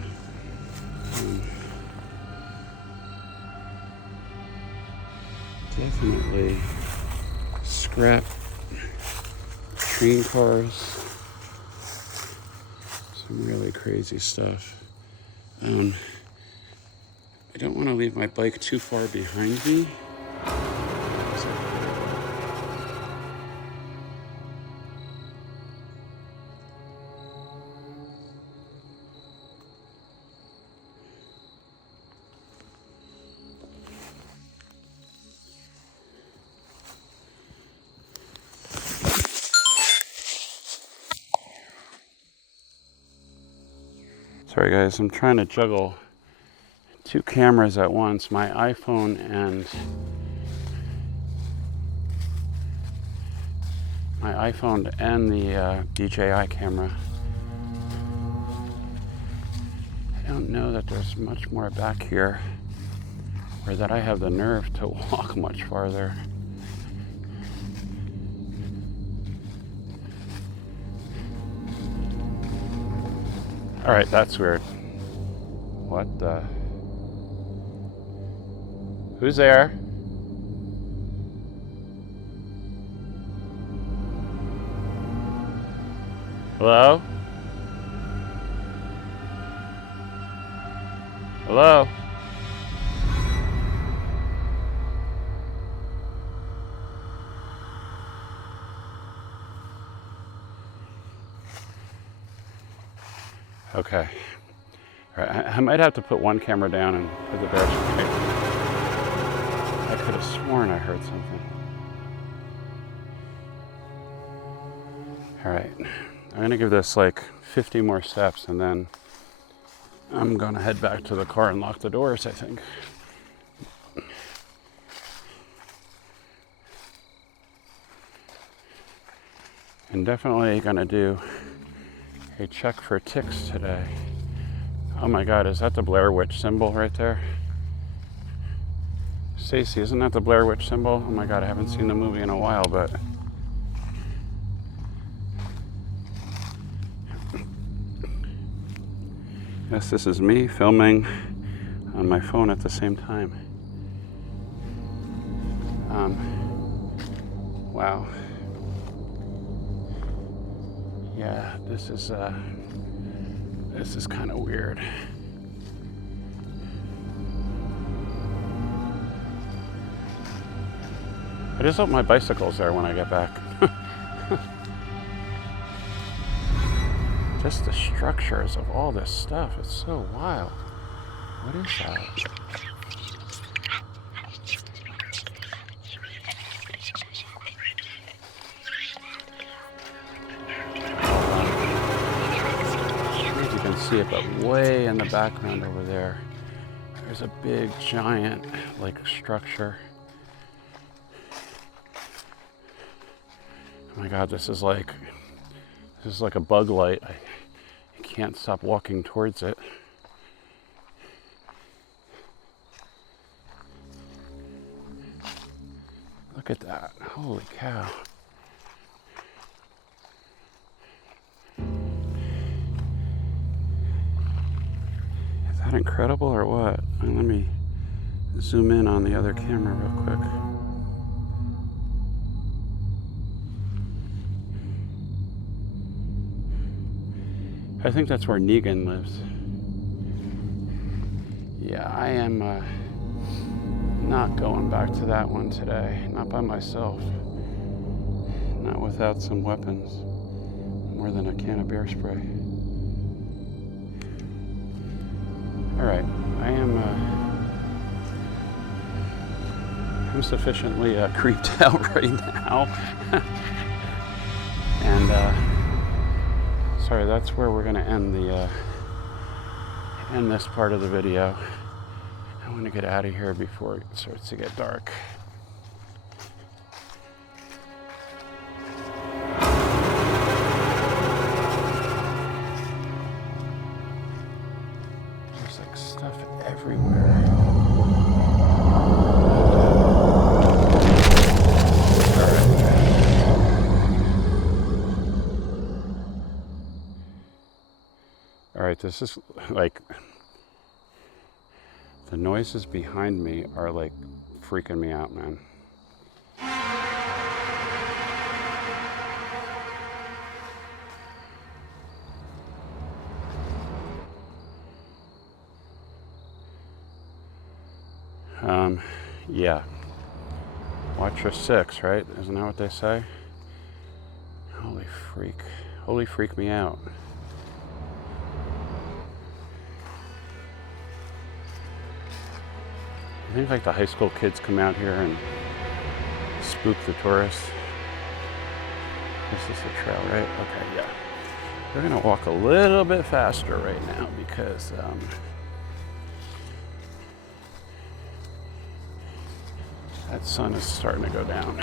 Definitely scrap train cars, some really crazy stuff. I don't want to leave my bike too far behind me. Sorry guys, I'm trying to juggle two cameras at once, my iPhone and my iPhone and the DJI camera. I don't know that there's much more back here, or that I have the nerve to walk much farther. All right, that's weird. What the? Who's there? Hello? Hello? Okay. All right, I might have to put one camera down and put the bear straight. I could have sworn I heard something. All right, I'm gonna give this like 50 more steps and then I'm gonna head back to the car and lock the doors, I think. And definitely gonna do a check for ticks today. Oh my God, is that the Blair Witch symbol right there? Stacy, isn't that the Blair Witch symbol? Oh my God, I haven't seen the movie in a while, but yes, this is me filming on my phone at the same time. Wow. Yeah, this is kind of weird. I just hope my bicycle's there when I get back. Just the structures of all this stuff, it's so wild. What is that? See it, but way in the background over there, there's a big giant like structure. Oh my God, this is like a bug light. I can't stop walking towards it. Look at that, holy cow. Is that incredible or what? Let me zoom in on the other camera real quick. I think that's where Negan lives. Yeah, I am not going back to that one today. Not by myself. Not without some weapons. More than a can of bear spray. All right, I'm sufficiently creeped out right now. And sorry, that's where we're gonna end this part of the video. I want to get out of here before it starts to get dark. There's like stuff everywhere. All right, this is like, the noises behind me are like freaking me out, man. Yeah. Watch your six, right? Isn't that what they say? Holy freak. Holy freak me out. I think like the high school kids come out here and spook the tourists. This is the trail, right? Okay, yeah. We're gonna walk a little bit faster right now because that sun is starting to go down.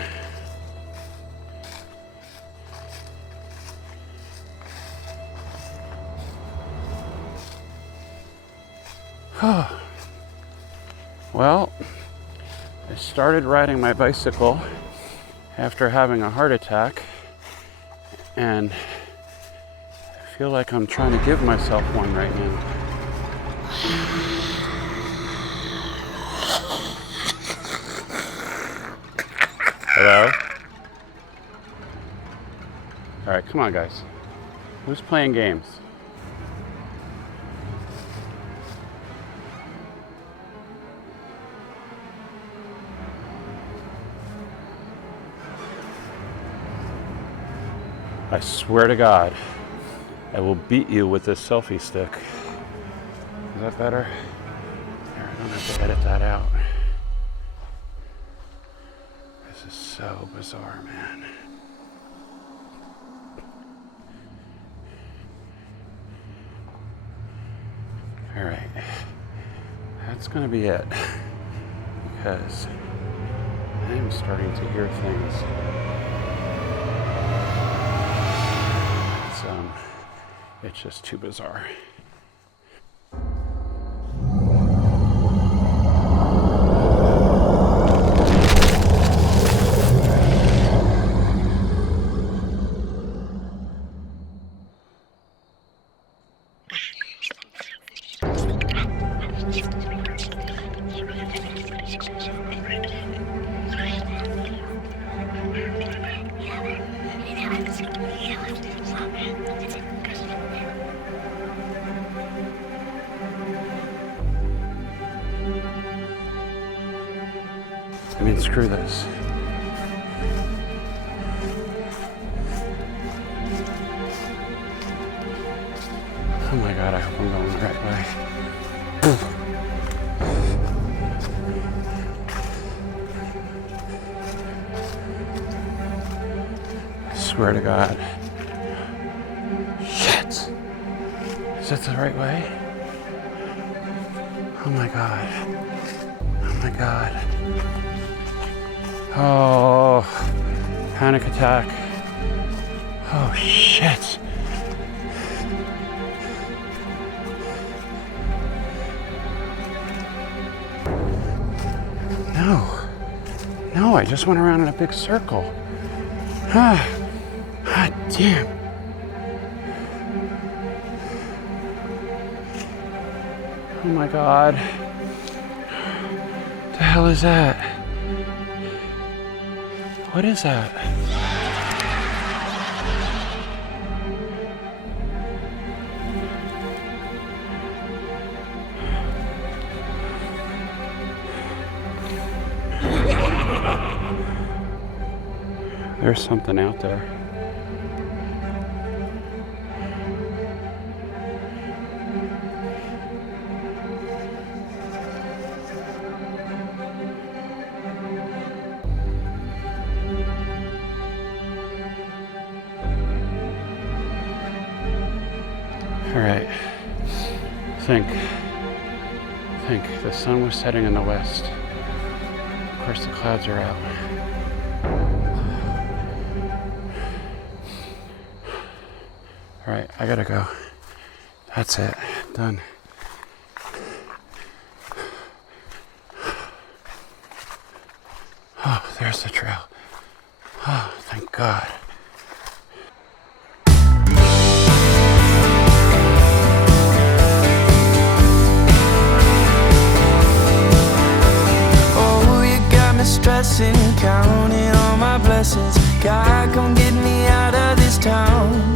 Well, I started riding my bicycle after having a heart attack, and I feel like I'm trying to give myself one right now. Hello? All right, come on, guys. Who's playing games? I swear to God, I will beat you with this selfie stick. Is that better? Here, I don't have to edit that out. This is so bizarre, man. All right, that's gonna be it, because I am starting to hear things. It's just too bizarre. I mean, screw this. Oh my God, I hope I'm going the right way. I swear to God. Shit! Is that the right way? Oh my God. Oh my God. Oh, panic attack. Oh, shit. No, I just went around in a big circle. Ah, damn. Oh my God. The hell is that? What is that? There's something out there. All right, think the sun was setting in the west. Of course, the clouds are out. All right, I gotta go. That's it, done. Oh, there's the trail. Oh, thank God. Stressing, counting all my blessings. God, come get me out of this town.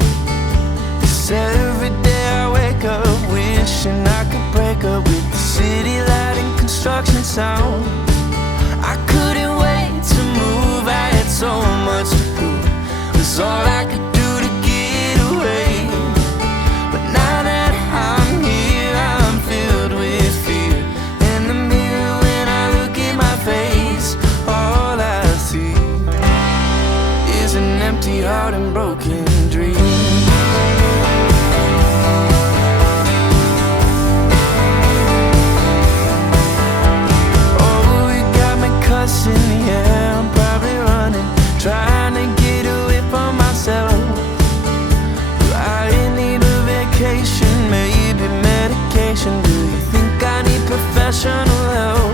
'Cause every day I wake up wishing I could break up with the city light and construction sound. I couldn't wait to move, I had so much to prove. It was all I could do to get away. But now that I'm here, I'm filled with fear. In the mirror when I look at my face, all I see is an empty heart and broken dreams. Oh, you got me cussing, professional help.